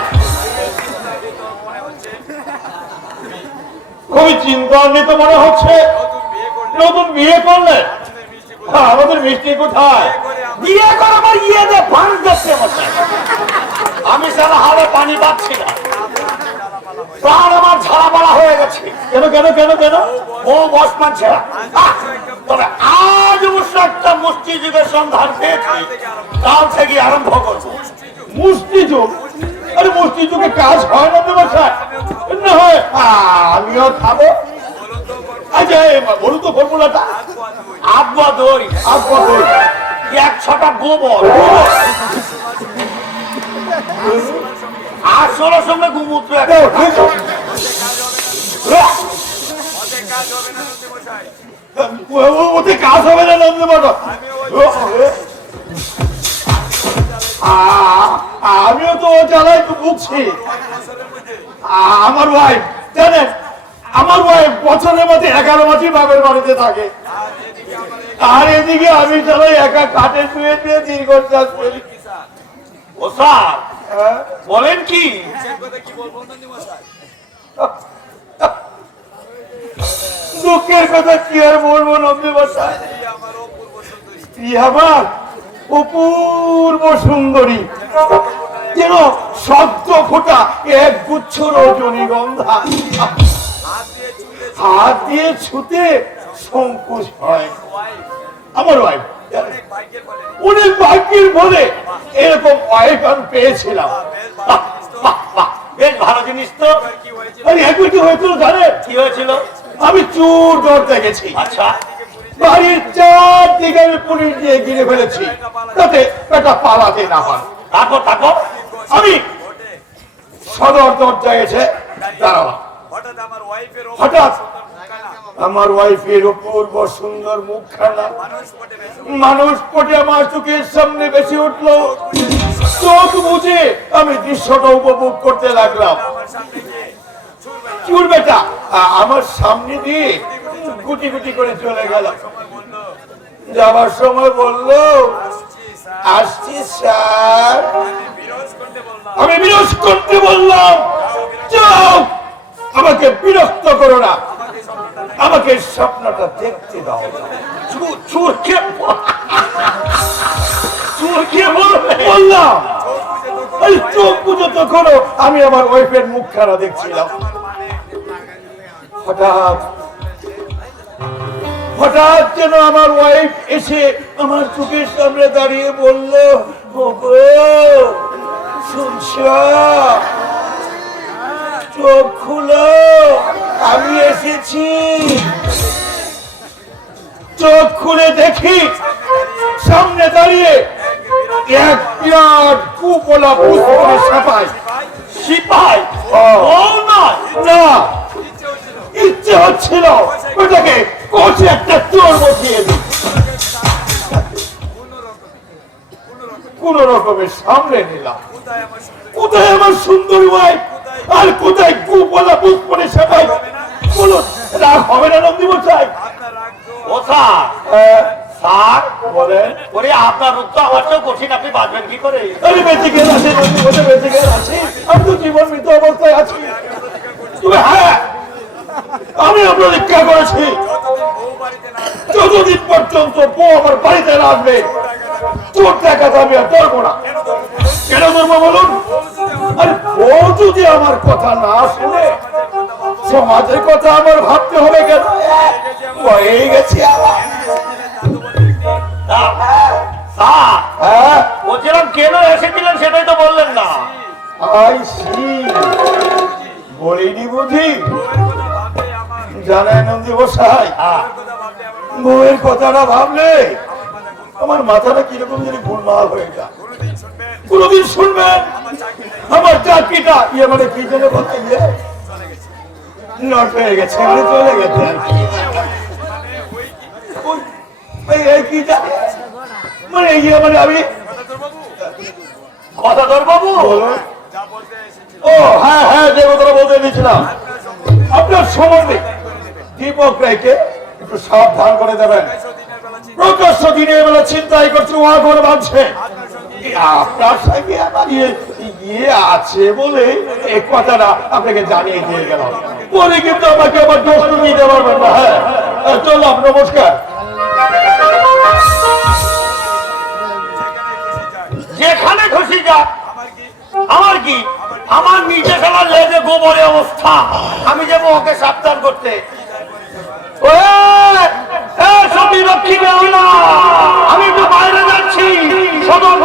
খুবই চিন্তান্বিত মনে হচ্ছে। নতুন বিয়ে করলেন? হ্যাঁ, আমাদের মিষ্টি কোথায়? বিয়ে করে আমার ইয়েতে ভাঙ যাচ্ছে মশাই। আমি সারা হাড়ে পানি পাচ্ছি না, প্রাণ আমার ঝাড়াপালা হয়ে গেছে। কেন কেন কেন কেন? ও বস মানছে না। তবে আজ অবশ্য একটা মুষ্টি যুগের সন্ধান পেয়েছি, কাল থেকে আরম্ভ করবো। মুষ্টি যুগ? আরে মুষ্টি যুগে কাজ হয় নন্দীমশাই? না হয় আমিও খাবো। আচ্ছা বলুন তো ফর্মুলাটা। আববা দই, আব্বা দই, 1-6টা গোবর, আর 16 সঙ্গে গোমূত্র। ওতে কাজ হবে না নন্দীমশাই। আমিও তো ও জ্বালায় তো ভুগছি। আমার ওয়াইফ জানেন, আমার ওয়াইফ বছরের মধ্যে 11 মাসই বাপের বাড়িতে থাকে, আর এদিকে আমি জ্বালাই একা কাঠে শুয়ে শুয়ে দীর্ঘশ্বাস করি। ও স্যার, বলেন কি? দুঃখের কথা কি আর বলবো নন্দী মশাই, আমার অপূর্ব সুন্দরী, যেন শব্দ ফোটা এক গুচ্ছ রজনীগন্ধা, হাত দিয়ে ছুতে সংকোচ হয়। আমার ওয়াইফ অনেক ভাগ্যের বলে এরকম ওয়াইফ আমি পেয়েছিলাম। বেশ ভালো জিনিস তো। একবার কি হয়েছিল জানেন? কি হয়েছিল? আমি চোর ধরতে গেছি। আচ্ছা, বাড়ির চারদিকে আমি পুলিশ দিয়ে ঘিরে ফেলেছি, যাতে এটা পালাতে না পারে। তারপর আমি সদর দরজায় এসে দাঁড়ালাম। হঠাৎ আমার ওয়াইফের অপূর্ব সুন্দর মুখখানা মানুষ পটে আমার চোখের সামনে বেশি উঠলো। চোখ বুঝে আমি দৃশ্যটা উপভোগ করতে লাগলাম। চুর বেটা আমার সামনে দিয়ে গুটি গুটি করে চলে গেল। যাবার সময় বলল, আসছি স্যার। আমি বিরোধ করতে বললাম, যাও, আমাকে বিরক্ত করো না, আমাকে স্বপ্নটা দেখতে দাও। চোরকে বললাম, চোখ পুজো তো করো। আমি আমার ওয়াইফের মুখখানা দেখছিলাম। হঠাৎ যেন আমার ওয়াইফ এসে আমার চোখের সামনে দাঁড়িয়ে বলল, শুনছ, চোখ খুলো, আমি এসেছি। চোখ খুলে দেখি সামনে দাঁড়িয়ে এক বিরাট কুপলা পুষ্পরে সাপাই। সিপাই না, ইচ্ছে হচ্ছিল ওটাকে কোচে একটা চোর বসিয়ে দিই। কোন রকমের সামনে নিলাম। কোথায় আমার সুন্দর ওয়াইফ আর কোথায় কুপলা পুষ্পরে সাপাই? বলুন, রাগ হবে না নন্দী মশাই? ও স্যার বলেন, ওরে আপনার রূপ তো আমার চেয়েও কঠিন, আপনি বাঁচবেন কি করে? আমি বেঁচে গেলে আছি, বেঁচে গেলে আছি, আমি তো জীবন মৃত্যু অবস্থায় আছি। তবে হ্যাঁ, আমি আপনার রক্ষা করেছি, যতদিন পর্যন্ত বউ আমার বাড়িতে না আসবে চোর টাকাতে আমি আর ধরবো না। কেন ধরবো বলুন? আরে বউ যদি আমার কথা না শুনে সমাজের কথা আমার ভাবতে হবে কেন? হয়ে গেছি বলছিলাম, কেন এসেছিলেন সেটাই তো বললেন না। বলিনি বুঝি? জানেন নন্দী মশাই, বউয়ের কথাটা ভাবলে আমার মাথাটা কিরকম যেন গোলমাল হয়ে যায়। কোনদিন শুনবেন আমার চাকরিটা মানে কি যেন বলতে গিয়ে নট হয়ে গেছে, চলে গেছে আর কি। মানে আমি কথা ধরবাবু, ও হ্যাঁ হ্যাঁ, যে কথাটা বলতে দিয়েছিলাম আপনার সম্বন্ধে দীপক রায়কে একটু সাবধান করে দেবেন। প্রকাশ্য দিনে বেলা চিন্তাই করছে, ওয়া করে ভাবছে আপনার সঙ্গে আমার ইয়ে আছে বলে এই কথাটা আপনাকে জানিয়ে দিয়ে গেলাম। পরে কিন্তু আমাকে আবার দোষ দিতে পারবেন না। হ্যাঁ, চললাম, নমস্কার। যেখানে খুশি যাক, আমার কি, আমার নিজে ফেলার লেগে গোবরে অবস্থা, আমি যাবো ওকে সাবধান করতে। আমি একটু বাইরে যাচ্ছি, সদর